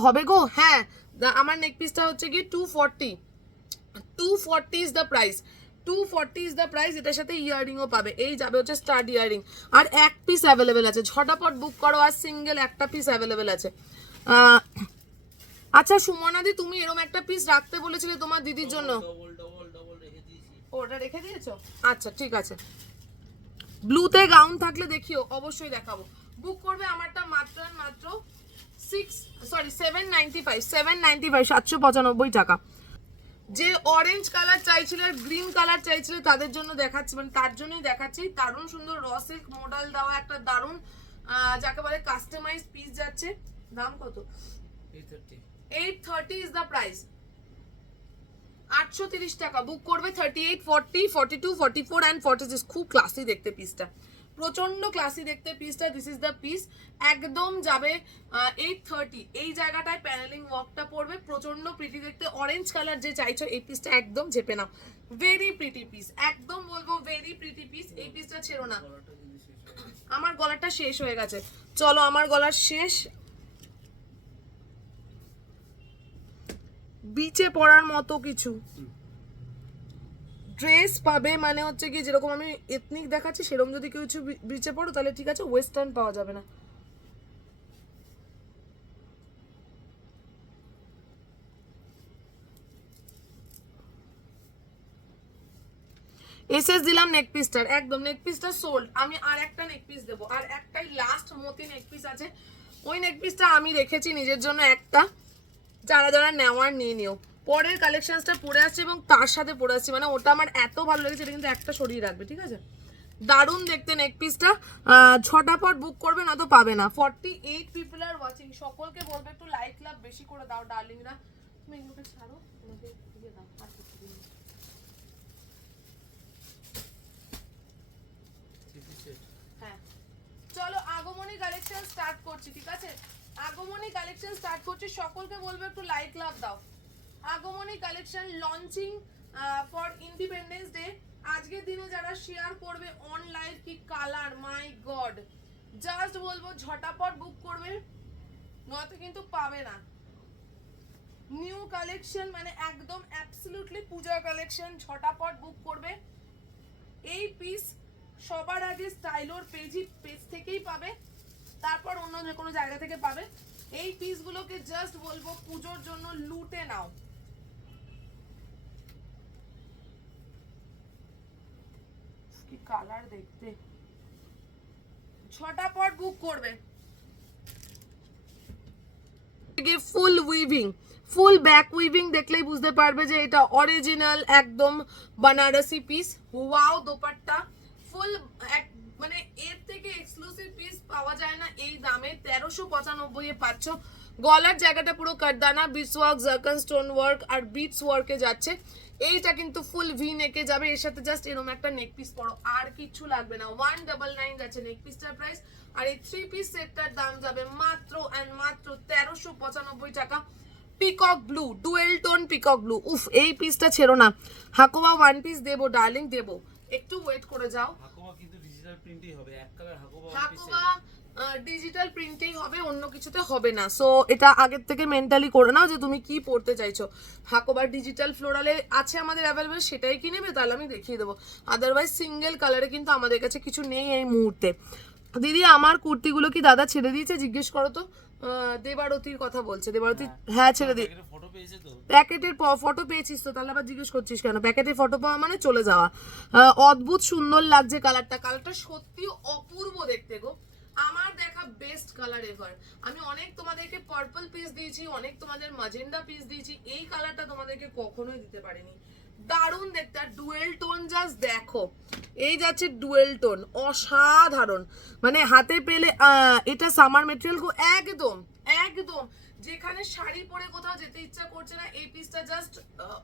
হবে গো? হ্যাঁ, আমার নেক পিসটা হচ্ছে কি 240, 240 is the price, 240 is the price. এটার সাথে ইয়াররিংও পাবে, এই যাবে হচ্ছে স্টাড ইয়াররিং। আর এক পিস অ্যাভেলেবেল আছে, ঝটাপট বুক করো, আর সিঙ্গেল একটা পিস অ্যাভেলেবেল আছে। আচ্ছা সুমনাদি, তুমি এরকম একটা পিস রাখতে বলেছিলে তোমার দিদির জন্য, ওটা রেখে দিয়েছো? আচ্ছা ঠিক আছে, ব্লুতে গাউন থাকলে দেখিও, অবশ্যই দেখাবো। বুক করবে আমারটা মাত্র মাত্র 795, 795 টাকা। যে অরেঞ্জ কালার চাইছিলে আর গ্রিন কালার চাইছিলে তাদের জন্য দেখাচ্ছি, মানে তার জন্যই দেখাচ্ছি। দারুণ সুন্দর র সিল্ক মডেল দেওয়া একটা দারুণ যাকে বলে কাস্টমাইজ পিস যাচ্ছে। দাম কত? 830 ইজ দ্য প্রাইস, 830 টাকা। বুক করবে 38, 40, 42, 44 অ্যান্ড 46। খুব ক্লাসি দেখতে পিসটা, প্রচন্ড ক্লাসি দেখতে পিসটা। দিস ইজ দ্য পিস, একদম যাবে 830। এই জায়গাটায় প্যানেলিং ওয়ার্কটা পড়বে, প্রচন্ড প্রিটি দেখতে। অরেঞ্জ কালার যে চাইছো এই পিসটা একদম ঝেপে নাও, ভেরি প্রিটি পিস, একদম বলবো ভেরি প্রিটি পিস। এই পিসটা ছেড়ো না। আমার গলাটা শেষ হয়ে গেছে, চলো আমার গলার শেষ। বিচে পড়ার মতো কিছু ড্রেস পাবে, মানে হচ্ছে কি যেরকম আমি এথনিক দেখাচ্ছি সেরকম যদি কেউ কিছু বিচে পড়ো তাহলে ঠিক আছে, ওয়েস্টার্ন পাওয়া যাবে না। এসএস দিলাম নেক পিসটার, একদম নেক পিসটা সোল্ড। আমি আর একটা নেক পিস দেবো, আর একটাই লাস্ট মতি নেক পিস আছে, ওই নেক পিসটা আমি রেখেছি নিজের জন্য একটা, যারা যারা নেওয়ার নিয়ে নিও। পরের কালেকশনসটা পরে আসছে এবং তার সাথে পরে আসছি, মানে ওটা আমার এত ভালো লেগেছে, এটা কিন্তু একটা সরিয়ে রাখবে, ঠিক আছে? দারুণ দেখতে নেক পিসটা, ঝটাপট বুক করবে না তো পাবে না। 48 পিপল আর ওয়াচিং, সকলকে বলবে একটু লাইক লাভ বেশি করে দাও ডার্লিংরা। তুমি এগুলোকে ছাড়ো, তোমাকে দিয়ে দাও, আর কিছু দিন। হ্যাঁ আগমনী কালেকশন স্টার্ট করছি, ঠিক আছে? আগমনী কালেকশন স্টার্ট করছি, সকলকে বলবো একটু লাইক লাভ দাও। আগমনী collection launching for independence day. আজকের দিনে যারা শেয়ার করবে অন লাইভ, কি কালার, মাই গড, জাস্ট বলবো ঝটাপট বুক করবে, নয়তো কিন্তু পাবে না। নিউ কালেকশন মানে একদম অ্যাবসলিউটলি পূজা কালেকশন, ঝটাপট বুক করবে। এই পিস সবার আগে স্টাইলোর পেজ থেকেই পাবে, তারপর অন্য যে কোনো জায়গা থেকে পাবে। এই পিসগুলোকে জাস্ট বলবো পুজোর জন্য লুটে নাও। কি কালার দেখতে, ঝটাপট বুক করবে। ফুল উইভিং, ফুল ব্যাক উইভিং দেখলেই বুঝতে পারবে যে এটা অরিজিনাল একদম বানারসি পিস। ওয়াও দোপাট্টা ফুল, মানে এর থেকে এক্সক্লুসিভ পিস পাওয়া যায় না এই দামে। 1395 এ পাচ্ছ। গলার জায়গাটা পুরো কাটদানা, beads work, zircon stone work আর বিটস ওয়ার্কে যাচ্ছে। এইটা কিন্তু ফুল ভি নেকে যাবে, এর সাথে জাস্ট এরকম একটা নেক পিস পরো, আর কিছু লাগবে না। 199 যাচ্ছে নেক পিসটার প্রাইস। আর এই 3 পিস সেটটার দাম যাবে মাত্র এন্ড মাত্র 1395 টাকা। Peacock blue, dual tone peacock blue, উফ এই পিসটা ছেড়ো না। হাকোবা ওয়ান পিস দেবো ডার্লিং, দেবো, একটু ওয়েট করে যাও। হাকোবা কিন্তু ডিজিটাল প্রিন্টই হবে, এক কালার হাকোবা ডিজিটাল প্রিন্টেই হবে, অন্য কিছুতে হবে না। সো এটা আগের থেকে মেন্টালি করে নাও যে তুমি কি পড়তে চাইছো। হাকোবার ডিজিটাল ফ্লোরালে আছে আমাদের অ্যাভেলেবেল, সেটাই কি নেবে তাহলে আমি দেখিয়ে দেবো। আদারওয়াইজ সিঙ্গেল কালারে কিন্তু আমাদের কাছে কিছু নেই এই মুহূর্তে। দিদি আমার কুর্তিগুলো কি দাদা ছেড়ে দিয়েছে জিজ্ঞেস করো তো। দেবারতির কথা বলছে, দেবারতি হ্যাঁ ছেড়ে দি। ফটো পেয়েছে তো, প্যাকেটের ফটো পেয়েছিস তো, তাহলে আবার জিজ্ঞেস করছিস কেন? প্যাকেটের ফটো পাওয়া মানে চলে যাওয়া। অদ্ভুত সুন্দর লাগছে কালারটা, কালারটা সত্যি অপূর্ব দেখতে গো। আমার দেখা বেস্ট কালার এভার। আমি অনেক তোমাদেরকে পার্পল পিস দিয়েছি, অনেক তোমাদের ম্যাজেন্ডা পিস দিয়েছি, এই কালারটা তোমাদেরকে কখনোই দিতে পারিনি। দারুণ দেখতে, আর ডুয়েল টোন জাস্ট দেখো, এই যাচ্ছে ডুয়েল টোন, অসাধারণ। মানে হাতে পেলে এটা সামার মেটেরিয়াল একদম একদম, যেখানে শাড়ি পরে কোথাও যেতে ইচ্ছা করছে না, এই পিসটা জাস্ট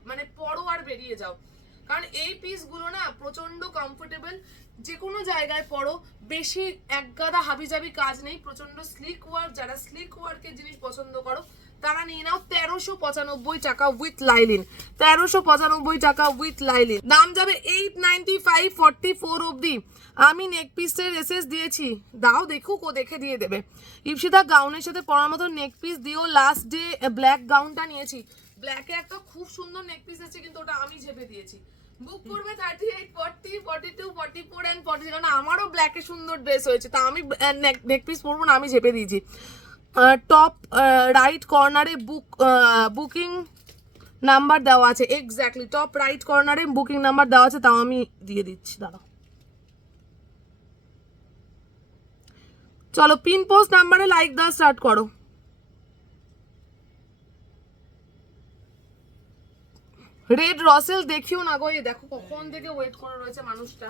মানে পরো আর বেরিয়ে যাও। কারণ এই পিসগুলো না প্রচন্ড কমফোর্টেবল, যে কোনো জায়গায় পরো, বেশি একগাদা হাবিজাবি কাজ নেই, প্রচন্ড স্লিক ওয়ার্ক। যারা স্লিক ওয়ার্কের জিনিস পছন্দ করো তারা নিয়ে নাও। 1395 টাকা উইথ লাইলিন, 1395 টাকা উইথ লাইলিন। দাম যাবে 895, 44 অবধি। আমি নেক পিসের এসএস দিয়েছি, দাও দেখুক, ও দেখে দিয়ে দেবে। ইপসিতা গাউনের সাথে পরার মতো নেক পিস দিও। লাস্ট ডে ব্ল্যাক গাউনটা নিয়েছি, ব্ল্যাকে একটা খুব সুন্দর নেক পিস আছে, কিন্তু ওটা আমি ঝেপে দিয়েছি। বুক করবে 38, 40, 42, 44 এন্ড 46। কারণ আমারও ব্ল্যাকে সুন্দর ড্রেস হয়েছে, তা আমি নেক পিস পরবো না, আমি ঝেপে দিয়েছি। টপ রাইট কর্নারে বুকিং নাম্বার দেওয়া আছে, এক্স্যাক্টলি টপ রাইট কর্নারে বুকিং নাম্বার দেওয়া আছে, তাও আমি দিয়ে দিচ্ছি, দাঁড়াও। চলো পিন পোস্ট নাম্বারে লাইক দেওয়া স্টার্ট করো। রেড রসেল দেখিও না গো, এই দেখো কখন থেকে ওয়েট করে রয়েছে মানুষটা।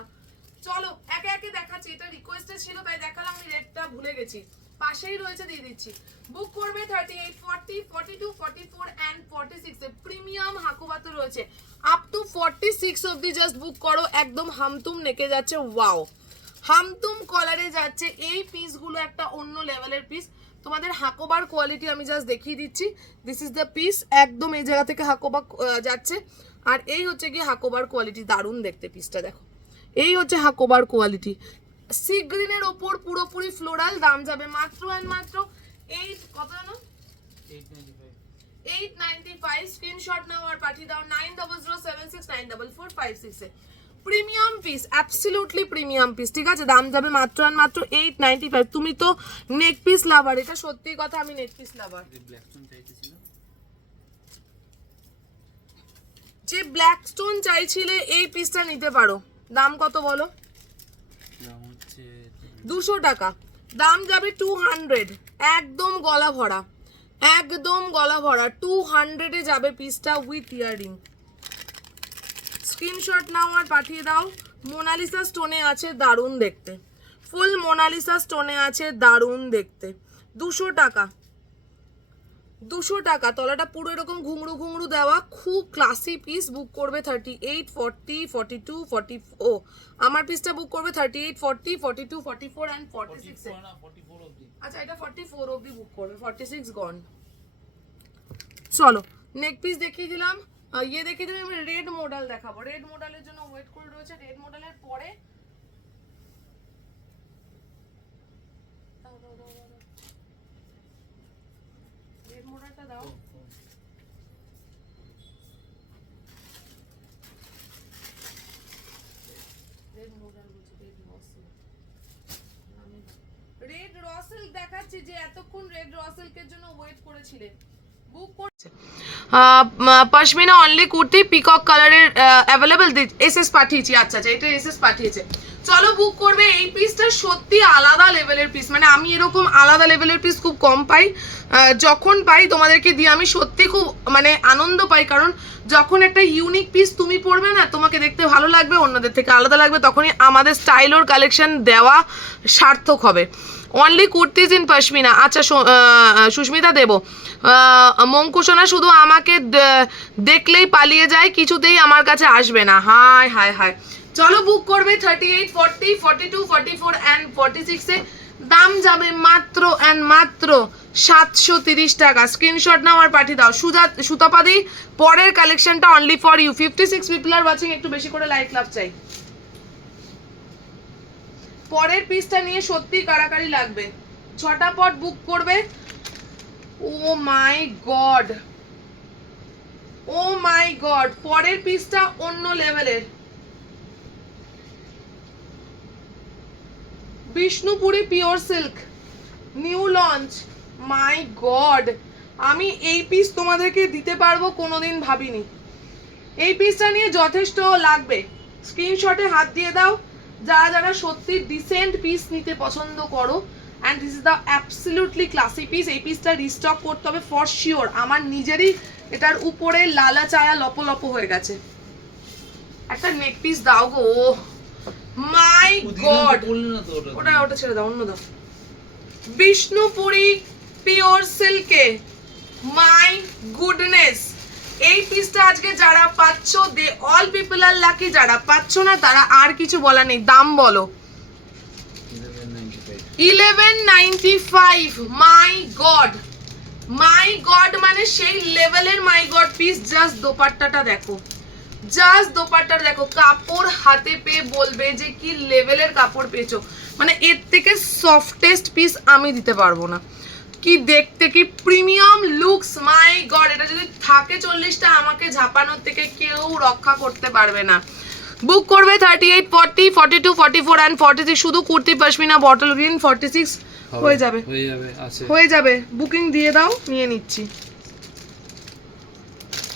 চলো একে একে দেখাচ্ছি, এটা রিকোয়েস্টে ছিল তাই দেখালাম, আমি রেডটা ভুলে গেছি, পাশেই রয়েছে দিয়ে দিচ্ছি। বুক করবে 38, 40, 42, 44 এন্ড 46 এ। প্রিমিয়াম হাকুবাতে রয়েছে আপ টু 46 অবধি, জাস্ট বুক করো। একদম হামতুম নেকে যাচ্ছে, ওয়াও হামতুম কলারে যাচ্ছে। এই পিসগুলো একটা অন্য লেভেলের পিস। তোমাদের হাকোবার কোয়ালিটি আমি জাস্ট দেখিয়ে দিচ্ছি, দিস ইজ দ্য পিস, একদম এই জায়গা থেকে হাকোবা যাচ্ছে। আর এই হচ্ছে কি হাকোবার কোয়ালিটি, দারুণ দেখতে পিসটা দেখো। এই হচ্ছে হাকোবার কোয়ালিটি, সি গ্রিনের ওপর পুরোপুরি ফ্লোরাল। দাম যাবে মাত্র এন্ড মাত্র 8, কত জানো? 895। স্ক্রিনশট নাও আর পাঠিয়ে দাও 9007694456 এ। Premium piece, absolutely premium piece, ঠিক আছে? দাম যাবে মাত্র এন্ড মাত্র 895। তুমি তো নেক পিস লাভার, এটা সত্যি কথা, আমি নেক পিস লাভার। যে ব্ল্যাক স্টোন চাইছিলে এই পিসটা নিতে পারো। দাম কত বলো? 200 টাকা। দাম যাবে 200, একদম গলা ভরা, একদম গলা ভরা। 200 এ যাবে পিসটা উইথ ইয়ারিং। স্ক্রিনশট নাও আর পাঠিয়ে দাও। মোনালিসা স্টোনে আছে, দারুণ দেখতে, ফুল মোনালিসা স্টোনে আছে, দারুণ দেখতে। 200 টাকা, 200 টাকা, তলাটা পুরো এরকম ঘুঙরু ঘুঙরু দেওয়া, খুব ক্লাসি পিস। বুক করবে 38, 40, 42, 40, ও আমার পিসটা বুক করবে 38, 40, 42, 44 and 46 এ। 44 অবধি। আচ্ছা এটা 44 অবধি বুক করবে, 46 গন। চলো নেক পিস দেখিয়ে দিলাম, ইয়ে দেখিয়ে দিলাম। আমি রেড মডেল দেখাবো, রেড মডেলের জন্য ওয়েট করে রয়েছে। রেড মডেলের পরে রেড মডেলটা দাও। রেড মডেল বলছি, রেড রসেল। রেড রসেল দেখাচ্ছি, যে এতক্ষণ রেড রসেলকের জন্য ওয়েট করেছিলেন, বুক করছে। পশমিনা অনলি কুর্তি পিকক কালারের অ্যাভেলেবল এসএস পাঠিয়েছি। আচ্ছা আচ্ছা, এটা এসএস পাঠিয়েছে। চলো বুক করবে। এই পিসটা সত্যি আলাদা লেভেলের পিস, মানে আমি এরকম আলাদা লেভেলের পিস খুব কম পাই। যখন পাই তোমাদেরকে দিয়ে আমি সত্যি খুব মানে আনন্দ পাই, কারণ যখন একটা ইউনিক পিস তুমি পড়বে না, তোমাকে দেখতে ভালো লাগবে, অন্যদের থেকে আলাদা লাগবে, তখনই আমাদের স্টাইল ওর কালেকশন দেওয়া সার্থক হবে। Only kurtis in pashmina. আচ্ছা সুস্মিতা দেবো, মঙ্কুশোনা শুধু আমাকে দেখলেই পালিয়ে যায়, কিছুতেই আমার কাছে আসবে না। হায় হায় হায়। চলো বুক করবে 38, 40, 42, 44 and 46 এ। দাম যাবে মাত্র অ্যান্ড মাত্র 730 টাকা। স্ক্রিনশট নাও আর পাঠিয়ে দাও। সুতাপাদি পরের কালেকশনটা only for you. 56 people are watching, একটু বেশি করে লাইক লাভ চাই। পরের পিসটা নিয়ে সত্যি কারাকারি লাগবে। 6টা পট বুক করবে। ও মাই গড, ও মাই গড, পরের পিসটা অন্য লেভেলের। Bishnupuri pure silk new launch. My god, আমি এই পিস তোমাদেরকে দিতে পারবো কোনোদিন ভাবিনি। এই পিসটা নিয়ে যথেষ্ট লাগবে। স্ক্রিনশটে হাত দিয়ে দাও যারা যারা সত্যি ডিসেন্ট পিস নিতে পছন্দ করো। And this is the absolutely classy piece. এই পিসটা রিস্টক করতে হবে ফর শিওর। আমার নিজেরই এটার উপরে লালা চায়া লপো লপো হয়ে গেছে। একটা নেক পিস দাও গো। মাই গড, ওটা ওটা ছেড়ে দাও, অন্য দাও। বিষ্ণুপুরি পিওর সিল্কে, মাই গুডনেস। এই পিসটা আজকে যারা পাচ্ছ, they all people are lucky. যারা পাচ্ছ না তারা আর কিছু বলা নেই। দাম বলো। 1195। মাই গড, মাই গড, মানে সেই লেভেলের মাই গড পিস। জাস্ট দোপাট্টাটা দেখো, জাস্ট দোপাট্টাটা দেখো। কাপড় হাতে পেয়ে বলবে যে কি লেভেলের কাপড় পেয়েছো। মানে এর থেকে সফটেস্ট পিস আমি দিতে পারবো না। কি দেখতে, কি প্রিমিয়াম লুকস। মাই গড, এটা যদি থাকে 40টা, আমাকে ঝাপানোর থেকে কেউ রক্ষা করতে পারবে না। বুক করবে 38, 40, 42, 44 and 46। শুধু কুর্তি পশমিনা বটল গ্রিন 46 হয়ে যাবে, হয়ে যাবে। বুকিং দিয়ে দাও, নিয়ে নিচ্ছি।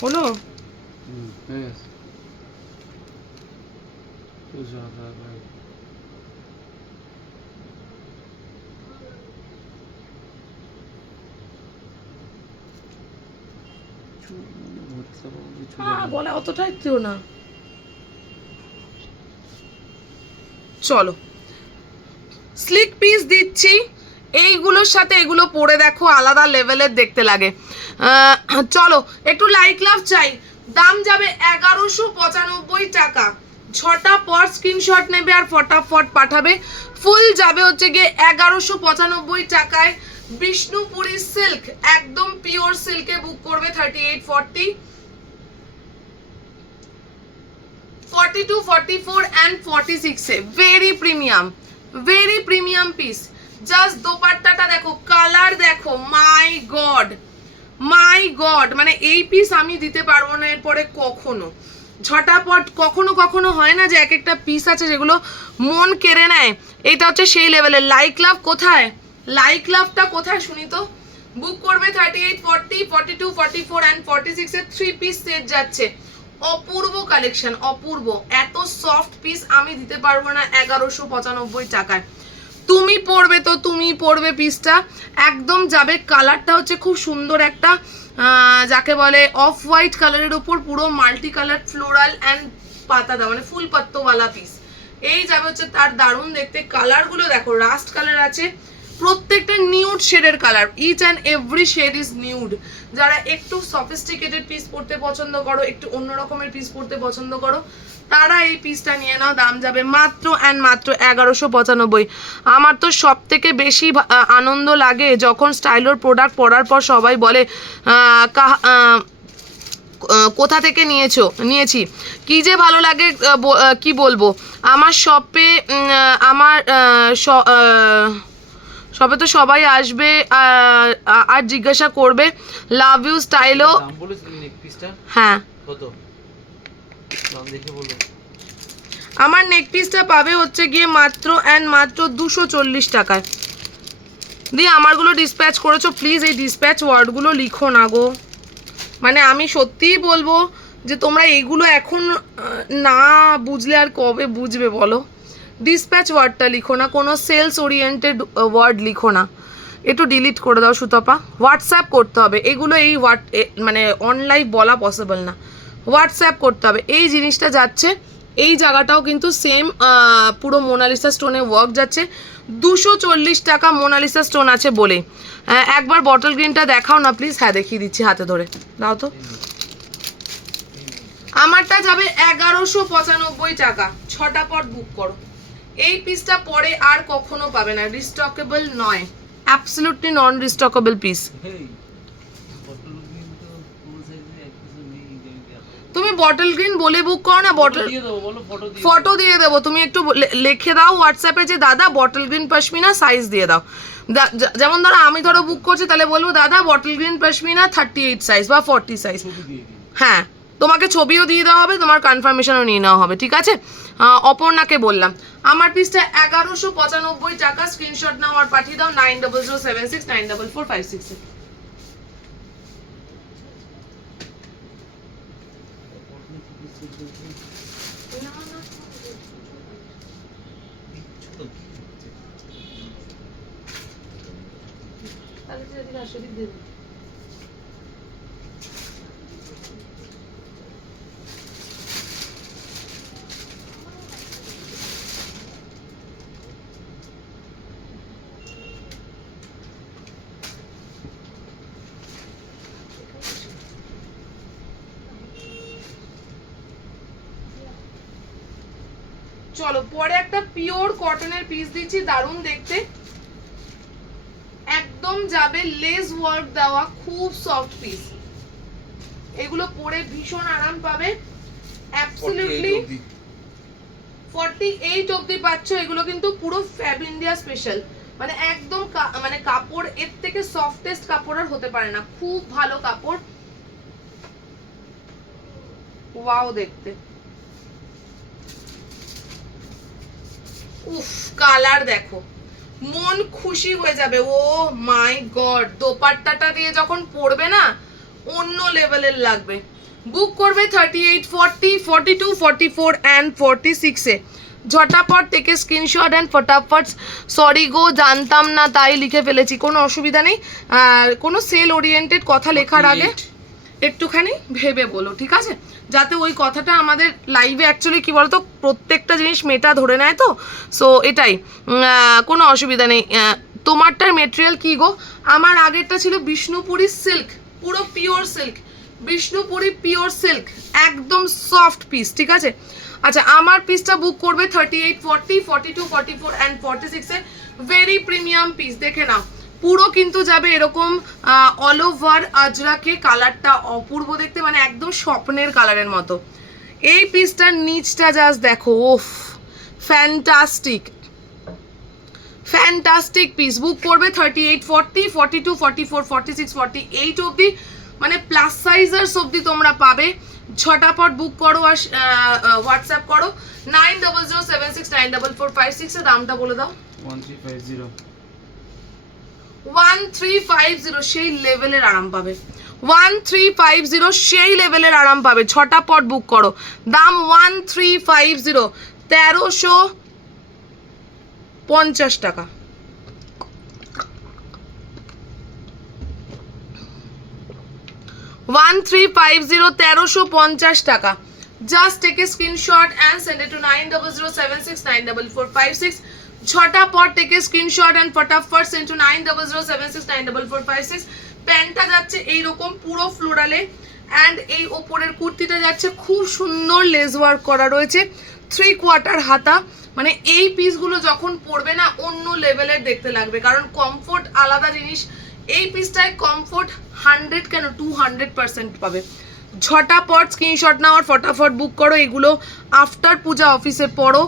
হলো? বলে অতটাই দিও না। চলো স্লিক পিস দিচ্ছি। এইগুলোর সাথে এগুলো পরে দেখো, আলাদা লেভেলের দেখতে লাগে। চলো একটু লাইক লাভ চাই। দাম যাবে 1195 টাকা। 6টা পর স্ক্রিনশট নেবে আর ফটাফট পাঠাবে। ফুল যাবে হচ্ছে গিয়ে 1195 টাকায়। বিষ্ণুপুরি সিল্ক, একদম পিওর সিল্কে বুক করবে 38, 40, 42, 44 and 46 A. Very premium, very premium piece. Just দোপাট্টাটা দেখো, কালার দেখো। মাই গড, মাই গড, মানে এই পিস আমি দিতে পারবো না এরপরে কখনো। ঝটাপট কখনো কখনো হয় না যে এক একটা পিস আছে যেগুলো মন কেড়ে নেয়। এটা হচ্ছে সেই লেভেলের। লাইক লাভ কোথায়? লাইক লাভটা কোথায় শুনি তো? বুক করবে 38, 40, 42, 44 and 46 এর 3 পিস সেট যাচ্ছে। অপূর্ব কালেকশন, অপূর্ব। এত সফট পিস আমি দিতে পারবো না 1195 টাকায়। তুমি পরবে তো তুমি পরবে পিসটা, একদম যাবে। কালারটা হচ্ছে খুব সুন্দর একটা, যাকে বলে অফ হোয়াইট কালারের উপর পুরো মাল্টি কালার ফ্লোরাল অ্যান্ড পাতা দেওয়া, মানে ফুল পাত্তওয়ালা পিস। এই যাবে হচ্ছে তার দারুণ দেখতে। কালারগুলো দেখো, রাস্ট কালার আছে, প্রত্যেকটা নিউড শেডের colour, each and every shade is nude. যারা একটু সফিস্টিকেটেড পিস পরতে পছন্দ করো, একটু অন্য রকমের পিস পরতে পছন্দ করো, তারা এই পিসটা নিয়ে নাও। দাম যাবে মাত্র অ্যান্ড মাত্র 1195। আমার তো সব থেকে বেশি আনন্দ লাগে যখন স্টাইলোর প্রোডাক্ট পরার পর সবাই বলে কোথা থেকে নিয়েছি, কি যে ভালো লাগে কি বলবো। আমার শপে শপে তো সবাই আসবে আর জিজ্ঞাসা করবে লাভ ইউ স্টাইলো। দাম বলেছিলেন নেক পিসটা হ্যাঁ, কত দাম দেখে বলো। আমার নেক পিসটা পাবে হচ্ছে গিয়ে মাত্র অ্যান্ড মাত্র 240 টাকায়। দিয়ে আমারগুলো ডিসপ্যাচ করেছো, প্লিজ এই ডিসপ্যাচ ওয়ার্ডগুলো লিখো না গো। মানে আমি সত্যিই বলবো যে তোমরা এইগুলো এখন না বুঝলে আর কবে বুঝবে বলো। ডিসপ্যাচ ওয়ার্ডটা লিখো না, কোনো সেলস ওরিয়েন্টেড ওয়ার্ড লিখো না, একটু ডিলিট করে দাও সুতপা। হোয়াটসঅ্যাপ করতে হবে এগুলো, এই মানে অনলাইন বলা পসিবল না, হোয়াটসঅ্যাপ করতে হবে। এই জিনিসটা যাচ্ছে, এই জায়গাটাও কিন্তু সেম পুরো মোনালিসা স্টোনে ওয়ার্ক যাচ্ছে। 240 টাকা মোনালিসা স্টোন আছে বলে। একবার বটল গ্রিনটা দেখাও না প্লিজ। হ্যাঁ দেখিয়ে দিচ্ছি হাতে ধরে, দাও তো। আমারটা যাবে 1195 টাকা, 6টা পট বুক করো। এই পিসটা পরে আর কখনো পাবে না, রিস্টকেবল নয়, অ্যাবসলিউটলি নন রিস্টকেবল পিস। তুমি বটল গ্রিন বলে বুক করো না, বটল ফটো দিয়ে দেবো, তুমি একটু লিখে দাও হোয়াটসঅ্যাপে যে দাদা বটল গ্রিন পশমিনা সাইজ দিয়ে দাও। যেমন ধরো আমি বুক করছি, তাহলে বলবো দাদা বটল গ্রিন পশমিনা 38 সাইজ বা 40 সাইজ। হ্যাঁ, তোমাকে ছবিও দিয়ে দেওয়া হবে, তোমার কনফার্মেশনও নিয়ে নেওয়া হবে, ঠিক আছে। অপর্ণাকে বললাম আমার পিসটা 1195 টাকা। স্ক্রিনশট নাও আর পাঠিয়ে দাও 9007694456। চলো পরে একটা পিওর কটনের পিস দিচ্ছি, দারুণ দেখতে, একদম যাবে লেস ওয়ার্ক দেওয়া, খুব সফট পিস। এগুলো পরে ভীষণ আরাম পাবে, অ্যাবসলিউটলি 48 অবধি পাচ্ছ। এগুলো কিন্তু পুরো ফ্যাব ইন্ডিয়া স্পেশাল, মানে একদম মানে কাপড় এর থেকে সফটেস্ট কাপড় আর হতে পারে না, খুব ভালো কাপড়। ওয়াও দেখতে, উফ কালার দেখো, মন খুশি হয়ে যাবে। ও মাই গড, দোপাট্টাটা দিয়ে যখন পরবে না অন্য লেভেলের লাগবে। বুক করবে 38, 40, 42, 44 অ্যান্ড 46-এ। ঝটাপট থেকে স্ক্রিনশট অ্যান্ড ফটাফট। সরি গো জানতাম না তাই লিখে ফেলেছি, কোনো অসুবিধা নেই। আর কোনো সেল ওরিয়েন্টেড কথা লেখার আগে একটুখানি ভেবে বলো, ঠিক আছে, যাতে ওই কথাটা আমাদের লাইভে অ্যাকচুয়ালি কি বলতো প্রত্যেকটা জিনিস মেটা ধরে নেয় তো, সো এটাই, কোনো অসুবিধা নেই। তোমারটার মেটেরিয়াল কি গো? আমার আগেরটা ছিল বিষ্ণুপুরি সিল্ক, পুরো pure silk, Bishnupuri pure silk, একদম সফট পিস, ঠিক আছে। আচ্ছা আমার পিসটা বুক করবে 38, 40, 42, 44 অ্যান্ড 46-এ। ভেরি প্রিমিয়াম পিস, দেখে নাও, পুরো কিন্তু যাবে এরকম অল ওভার আজরাকে, কালারটা অপূর্ব দেখতে, মানে একদম স্বপ্নের কালারের মতো। এই পিসটার নিচটা জাস্ট দেখো, ওফ ফ্যান্টাস্টিক, ফ্যান্টাস্টিক পিস। বুক করবে 38, 40, 42, 44, 46, 48 অবধি, মানে প্লাস সাইজার্স অবধি তোমরা পাবে। ঝটাপট বুক করো আর হোয়াটসঅ্যাপ করো 9007694456। দামটা বলে দাও। 1350, সেই লেভেলের আরাম পাবে। 1350 সেই লেভেলের আরাম পাবে, ঝটাপট বুক করো। দাম 1350, 1350 টাকা। ওয়ান 1350 টাকা। Just take a screenshot and send it to 9007694456। ঝটাপট থেকে স্ক্রিনশট অ্যান্ড ফটাফট সেন্ড টু 9007694456। প্যান্টটা যাচ্ছে এইরকম পুরো ফ্লোরালে, অ্যান্ড এই ওপরের কুর্তিটা যাচ্ছে খুব সুন্দর লেস ওয়ার্ক করা রয়েছে, 3/4 হাতা। মানে এই পিসগুলো যখন পরবে না অন্য লেভেলের দেখতে লাগবে, কারণ কমফোর্ট আলাদা জিনিস। এই পিসটায় কমফোর্ট 100 কেন 200% পাবে। ঝটাপট স্ক্রিনশট নাও আর ফটাফট বুক করো। এগুলো আফটার পূজা অফিসে পড়ো,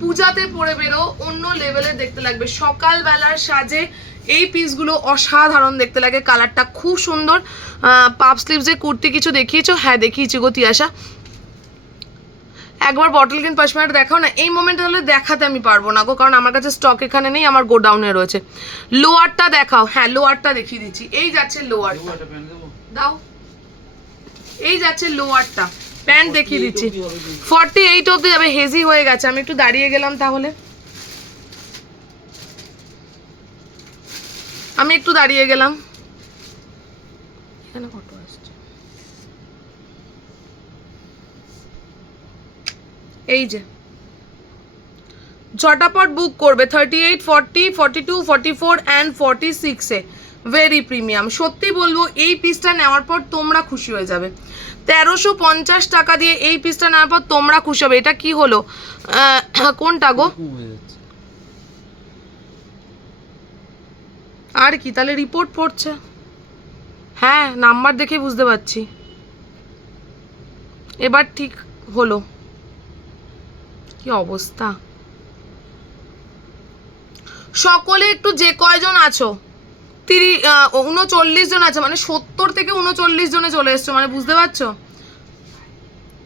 পূজাতে পরে বেরো, অন্য লেভেলের দেখতে লাগবে। সকালবেলার সাজে এই পিসগুলো অসাধারণ দেখতে লাগে। কালারটা খুব সুন্দর। পাপ স্লিভসে কুর্তি কিছু দেখিয়েছো? হ্যাঁ দেখিয়েছি গো তিয়াশা। একবার বটল গ্রিন পাশমাটা দেখাও না। এই মোমেন্টে তাহলে দেখাতে আমি পারবো না গো, কারণ আমার কাছে স্টক এখানে নেই, আমার গোডাউনে রয়েছে। লোয়ারটা দেখাও। হ্যাঁ লোয়ারটা দেখিয়ে দিচ্ছি। এই যাচ্ছে লোয়ারটা, দাও। এই যাচ্ছে লোয়ারটা, প্যান্ট দেখিয়ে দিচ্ছি। 48 অবধি যাবে, হেভি হয়ে গেছে। আমি একটু দাঁড়িয়ে গেলাম তাহলে, আমি একটু দাঁড়িয়ে গেলাম। এখানে কত আসছে? এই যে ঝটাপট বুক করবে 38, 40, 42, 44 অ্যান্ড 46-এ। Very premium. সত্যি বলবো এই পিসটা নেওয়ার পর তোমরা খুশি হয়ে যাবে। 1350 টাকা দিয়ে এই পিসটা নেওয়ার পর তোমরা খুশি হবে। এটা কি হলো? কোনটা গো? আর কি তাহলে রিপোর্ট পড়ছে? হ্যাঁ নাম্বার দেখে বুঝতে পারছি। এবার ঠিক হলো। কি অবস্থা! সকলে একটু যে কয়জন আছো 39 জন আছে, মানে 70 থেকে 39 জনে চলে এসছো, মানে বুঝতে পারছো?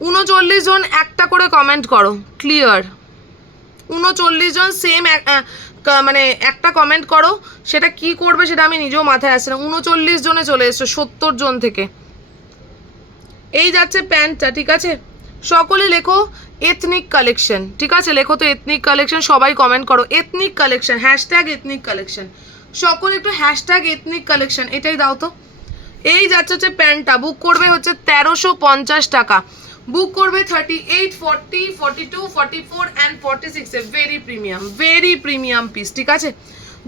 39 জন একটা করে কমেন্ট করো, ক্লিয়ার। 39 জন সেম মানে একটা কমেন্ট করো। সেটা কি করবে সেটা আমি নিজেও মাথায় আসছে না। 39 জনে চলে এসছো 70 জন থেকে। এই যাচ্ছে প্যান্টটা, ঠিক আছে? সকলে লেখো এথনিক কালেকশন, ঠিক আছে? লেখো তো এথনিক কালেকশন, সবাই কমেন্ট করো ethnic collection, hashtag ethnic collection. সকলে একটু হ্যাশট্যাগ এথনিক কালেকশন এটাই দাও তো। এই যাচ্ছে হচ্ছে প্যান্টটা, বুক করবে হচ্ছে 1350 টাকা। বুক করবে 38, 40, 42, 44 অ্যান্ড 46-এ। ভেরি প্রিমিয়াম পিস, ঠিক আছে?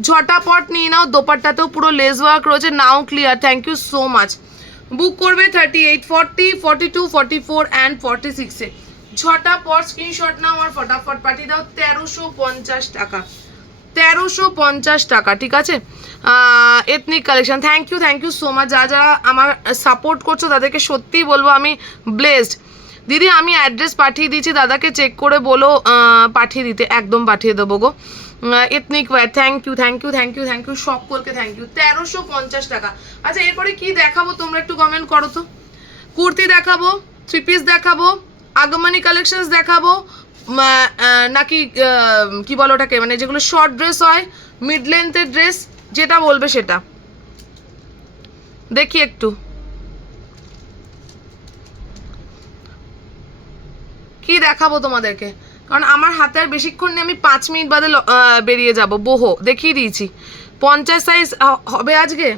ঝটাপট নিয়ে নাও। দোপাট্টাতেও পুরো লেস ওয়ার্ক রয়েছে। Now clear, thank you so much. Book করবে 38, 40, 42, 44 অ্যান্ড 46-এ। ঝটাপট স্ক্রিনশট নাও আর ফটাফট পাঠিয়ে দাও। 1350 টাকা, 1350 টাকা, ঠিক আছে? Ethnic collection. Thank you so much. যারা আমার সাপোর্ট করছো তাদেরকে সত্যিই বলবো আমি ব্লেসড। দিদি আমি অ্যাড্রেস পাঠিয়ে দিয়েছি, দাদাকে চেক করে বলো পাঠিয়ে দিতে। একদম পাঠিয়ে দেবো গো। এথনিক ওয়্যার, থ্যাংক ইউ সকলকে থ্যাংক ইউ। 1350 টাকা। আচ্ছা এরপরে কি দেখাবো তোমরা একটু কমেন্ট করো তো। কুর্তি দেখাবো, 3 পিস দেখাবো, আগমনী কালেকশনস দেখাবো, নাকি কি বলো ওটাকে, মানে যেগুলো শর্ট ড্রেস হয়, মিড লেন্থের ড্রেস, যেটা বলবে সেটা দেখি একটু। কি দেখাবো তোমাদেরকে, কারণ আমার হাতে আর বেশিক্ষণ নেই, আমি 5 মিনিট বাদে বেরিয়ে যাব। বহু দেখিয়ে দিয়েছি। 50 সাইজ হবে আজকে,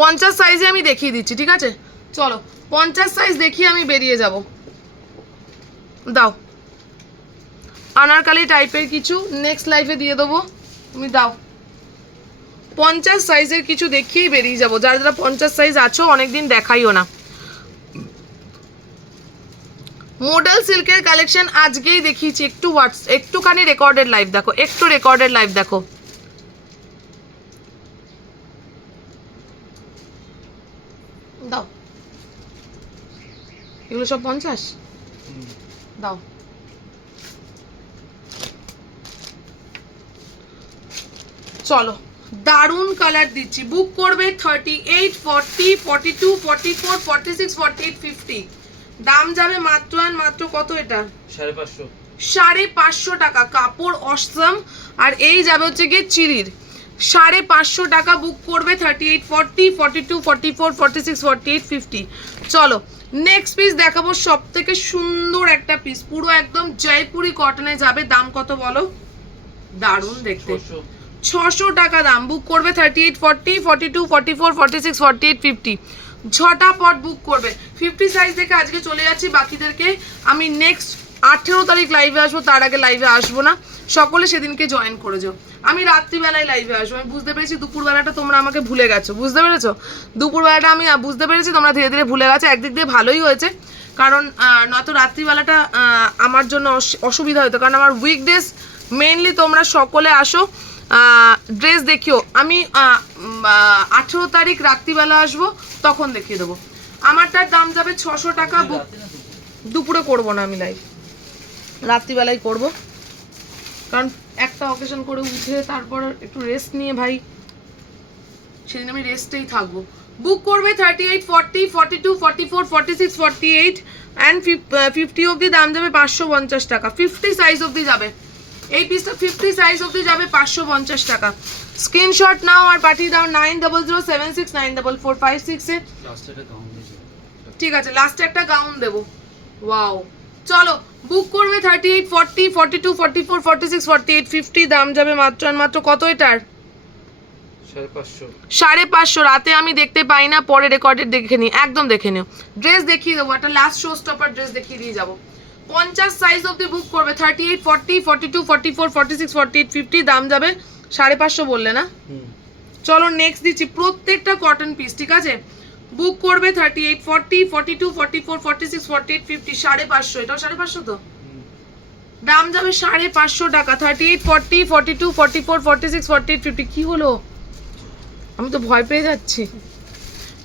50 সাইজে আমি দেখিয়ে দিচ্ছি, ঠিক আছে? চলো 50 সাইজ দেখিয়ে আমি বেরিয়ে যাব। দাও আনারকালি টাইপের কিছু নেক্সট লাইফে দিয়ে দেবো, তুমি দাও। 50 সাইজের কিছু দেখিয়েই বেরিয়ে যাবো। যারা যারা 50 সাইজ আছো অনেকদিন দেখাইও না। মডেল সিল্কের কালেকশন আজকেই দেখিয়েছি। একটুখানি রেকর্ডেড লাইভ দেখো, একটু রেকর্ডেড লাইভ দেখো। দাও এগুলো সব 50 দাও। চলো দারুণ কালার দিচ্ছি। বুক করবে 38, 40, 42, 44, 46, 48, 50। দাম যাবে মাত্র আর মাত্র কত? এটা 550, 550 টাকা। কাপড় অসম। আর এই যাবে হচ্ছে গিয়ে চিরির 550 টাকা। বুক করবে 38, 40, 42, 44, 46, 48, 50। চলো নেক্সট পিস দেখাবো। সব থেকে সুন্দর একটা পিস, পুরো একদম জয়পুরি কটনে যাবে। দাম কত বলো? দারুণ দেখতে, 600 টাকা দাম। বুক করবে 38, 40, 42, 44, 46, 48, 50। ঝটাপট বুক করবে। 50 সাইজ থেকে আজকে চলে যাচ্ছি, বাকিদেরকে আমি নেক্সট 18 তারিখ লাইভে আসবো, তার আগে লাইভে আসবো না। সকলে সেদিনকে জয়েন করে যাও। আমি রাত্রিবেলায় লাইভে আসবো। আমি বুঝতে পেরেছি দুপুরবেলাটা তোমরা আমাকে ভুলে গেছো, বুঝতে পেরেছো? দুপুরবেলাটা আমি বুঝতে পেরেছি তোমরা ধীরে ধীরে ভুলে গেছো। একদিক দিয়ে ভালোই হয়েছে, কারণ নয়তো রাত্রিবেলাটা আমার জন্য অসুবিধা হতো, কারণ আমার উইকডেজ মেইনলি তোমরা সকলে আসো। ড্রেস দেখিও। আমি 18 তারিখ রাত্রিবেলা আসবো, তখন দেখিয়ে দেবো। আমারটার দাম যাবে 600 টাকা। বুক দুপুরে করবো না আমি লাইভ, রাত্রিবেলায় করব, কারণ একটা অকেশন করে উঠে তারপর একটু রেস্ট নিয়ে ভাই সেদিন আমি রেস্টেই থাকবো। বুক করবে 38, 40, 42, 44, 46, 48 অ্যান্ড 50 অবধি। দাম যাবে 550 টাকা। 50 সাইজ অবধি যাবে এই পিসটা, 50 সাইজ অবধি যাবে 550 টাকা। স্ক্রিনশট নাও আর পাঠিয়ে দাও 9007694456 এ। ঠিক আছে, লাস্টে একটা গাউন দেবো। ওয়াও, চলো বুক করবে 38, 40, 42, 44, 46, 48, 50। দাম যাবে মাত্র আর মাত্র কত এটার? 550। রাতে আমি দেখতে পাই না, পরে রেকর্ডেড দেখে নিই, একদম দেখে নিও। ড্রেস দেখিয়ে দেবো, একটা লাস্ট শো স্টপার ড্রেস দেখিয়ে দিয়ে যাবো। 50 সাইজ অবধি বুক করবে 38, 40, 42, 44, 46, 48, 50। দাম যাবে 550 বললে না? চলো নেক্সট দিচ্ছি, প্রত্যেকটা কটন পিস, ঠিক আছে? বুক করবে 38, 40, 42, 44, 46, 48, 50। 550, এটাও 550 তো? দাম যাবে 550 টাকা। 38, 40, 42, 44, 46, 48, 50। কি হলো? আমি তো ভয় পেয়ে যাচ্ছি।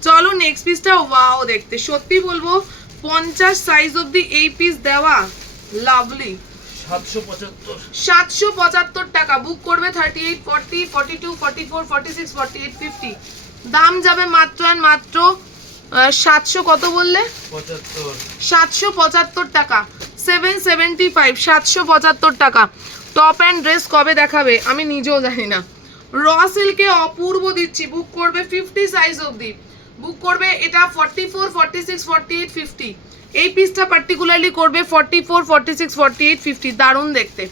চলো নেক্সট পিসটা। ওয়াও, দেখতে সত্যি বলবো 50 সাইজ অবধি এই পিস দেওয়া লাভলি। 775 টাকা। বুক করবে 38, 40, 42, 44, 46, 48, 50। দাম যাবে মাত্র আর মাত্র 700 কত বললে? 775 টাকা। 775, 775 টাকা। টপ অ্যান্ড ড্রেস কবে দেখাবে আমি নিজেও জানি না। র সিল্কে অপূর্ব দিচ্ছি। বুক করবে 50 সাইজ অবধি। বুক করবে এটা 44, 46, 48, 50। এই পিসটা পার্টিকুলারলি করবে 44, 46, 48, 50। দারুণ দেখতে,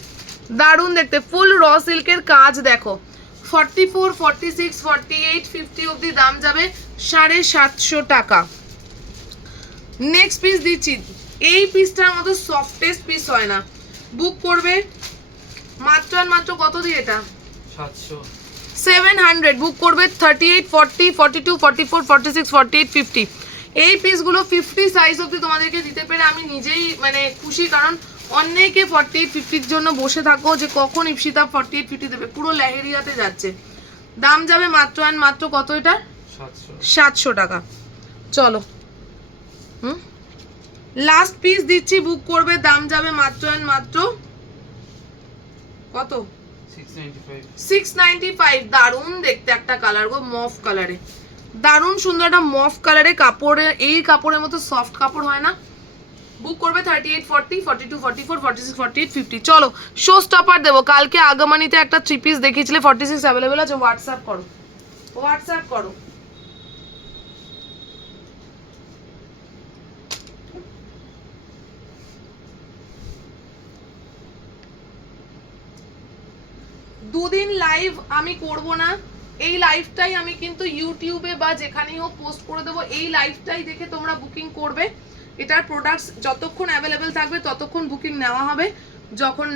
দারুণ দেখতে। ফুল র সিল্কের কাজ দেখো। 44, 46, 48, 50 অবধি দাম যাবে 750 টাকা। নেক্সট পিস দিচ্ছি, এই পিসটার মতো সফটেস্ট পিস হয় না। বুক করবে মাত্র আর মাত্র কত দিয়ে? এটা 700। বুক করবে 38, 40, 42, 44, 46, 48, 50। এই পিসগুলো 50 সাইজ অবধি তোমাদেরকে দিতে পেরে আমি নিজেই মানে খুশি, কারণ অনেকে 48, 50-র জন্য বসে থাকো যে কখন ইপসিতা 48, 50 দেবে। পুরো লেহেরিয়াতে যাচ্ছে। দাম যাবে মাত্র আর মাত্র কত? এটা 700 টাকা। চলো লাস্ট পিস দিচ্ছি। বুক করবে, দাম যাবে মাত্র আর মাত্র কত? 695। দারুণ দেখতে একটা কালার গো, মফ কালারে। দারুণ সুন্দর একটা মফ কালারে কাপড়ে, এই কাপড়ের মতো সফট কাপড় হয় না। বুক করবে 38, 40, 42, 44, 46, 48, 50। চলো শো স্টপার দেবো। কালকে আগমানিতে একটা 3 পিস দেখিয়েছিলে, 46 অ্যাভেলেবেল আছে। হোয়াটসঅ্যাপ করো, হোয়াটসঅ্যাপ করো। দুদিন লাইভ আমি করব না। এই লাইভটাই আমি কিন্তু ইউটিউবে বা যেখানেই হোক পোস্ট করে দেবো। এই লাইভটাই দেখে তোমরা বুকিং করবে। এটার প্রোডাক্টস যতক্ষণ অ্যাভেলেবেল থাকবে ততক্ষণ বুকিং নেওয়া হবে, যখন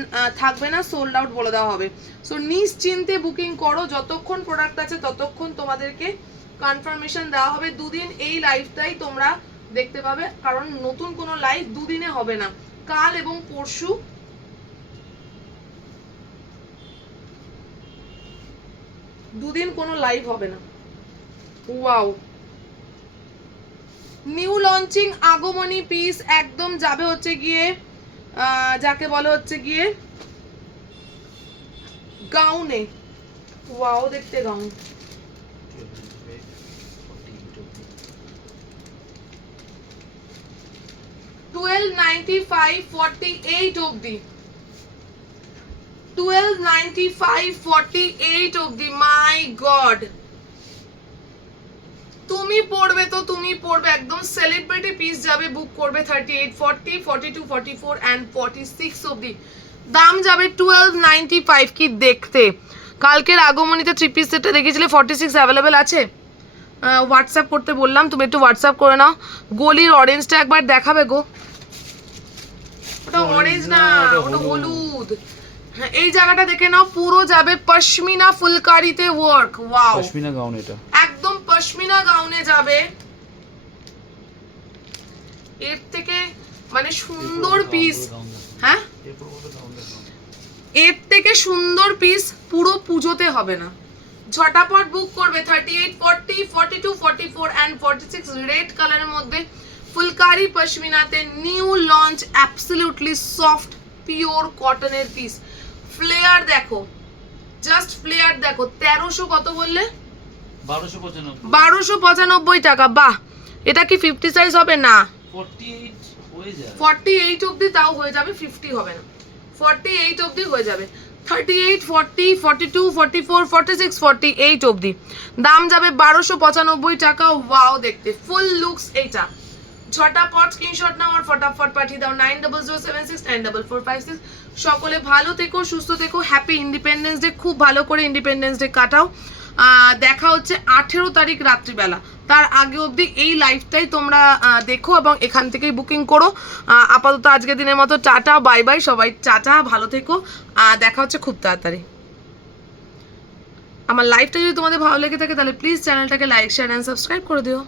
থাকবে না সোল্ড আউট বলে দেওয়া হবে। সো নিশ্চিন্তে বুকিং করো, যতক্ষণ প্রোডাক্ট আছে ততক্ষণ তোমাদেরকে কনফার্মেশন দেওয়া হবে। দুদিন এই লাইভটাই তোমরা দেখতে পাবে, কারণ নতুন কোনো লাইভ দুদিনে হবে না। কাল এবং পরশু দুদিন কোনো লাইভ হবে না। ওয়াও, নিউ লঞ্চিং আগমনী পিস একদম যাবে হচ্ছে গিয়ে যাকে বলে হচ্ছে গিয়ে গাউনে। ওয়াও, দেখতে গাউন। 1295, 48 অবধি। 1295, 48 অবধি। মাই গড, তুমি পড়বে তো তুমি পড়বে, একদম সেলিব্রিটি পিস যাবে। বুক করবে 38, 40, 42, 44 and 46 অবধি। দাম যাবে 1295। কি দেখতে। কালকের আগমনীতে 3 পিস সেটটা দেখিয়েছিলে, 46 অ্যাভেলেবেল আছে। হোয়াটসঅ্যাপ করতে বললাম, তুমি একটু হোয়াটসঅ্যাপ করে নাও। গলির অরেঞ্জটা একবার দেখাবে গো, ওটা ওটা অরেঞ্জ না, ওটা হলুদ। হ্যাঁ, এই জায়গাটা দেখে নাও, পুরো যাবে পশমিনা ফুলকারিতে ওয়ার্ক। ওয়াও, পশমিনা গাউন এটা। একদম পশমিনা গাউনে যাবে। এর থেকে মানে সুন্দর পিস, হ্যাঁ এর থেকে সুন্দর পিস পুরো পুজোতে হবে না। ঝটাপট বুক করবে 38, 40, 42, 44 and 46 রেড কালারের মধ্যে ফুলকারি পশমিনাতে new launch, absolutely soft pure কটনের পিস। ফ্লেয়ার দেখো, জাস্ট ফ্লেয়ার দেখো। 1300 কত বললে? 1295 টাকা। বাহ, এটা কি 50 সাইজ হবে? না, 48 অবধি তাও হয়ে যাবে, 50 হবে না, 48 অবধি হয়ে যাবে। 38, 40, 42, 44, 46, 48 অবধি দাম যাবে 1295 টাকা। ওয়াও দেখতে ফুল লুকস এইটা। ঝটাপট স্ক্রিনশট নাও আর ফটাফট পাঠিয়ে দাও 9007694456। সকলে ভালো থেকো, সুস্থ থেকো, হ্যাপি ইন্ডিপেন্ডেন্স ডে। খুব ভালো করে ইন্ডিপেন্ডেন্স ডে কাটাও। দেখা হচ্ছে 18 তারিখ রাত্রিবেলা। তার আগে অবধি এই লাইভটাই তোমরা দেখো এবং এখান থেকেই বুকিং করো। আপাতত আজকের দিনের মতো টাটা, বাই বাই সবাই, টাটা, ভালো থেকো। দেখা হচ্ছে খুব তাড়াতাড়ি। আমার লাইভটা যদি তোমাদের ভালো লেগে থাকে তাহলে প্লিজ চ্যানেলটাকে লাইক, শেয়ার অ্যান্ড সাবস্ক্রাইব করে দিও।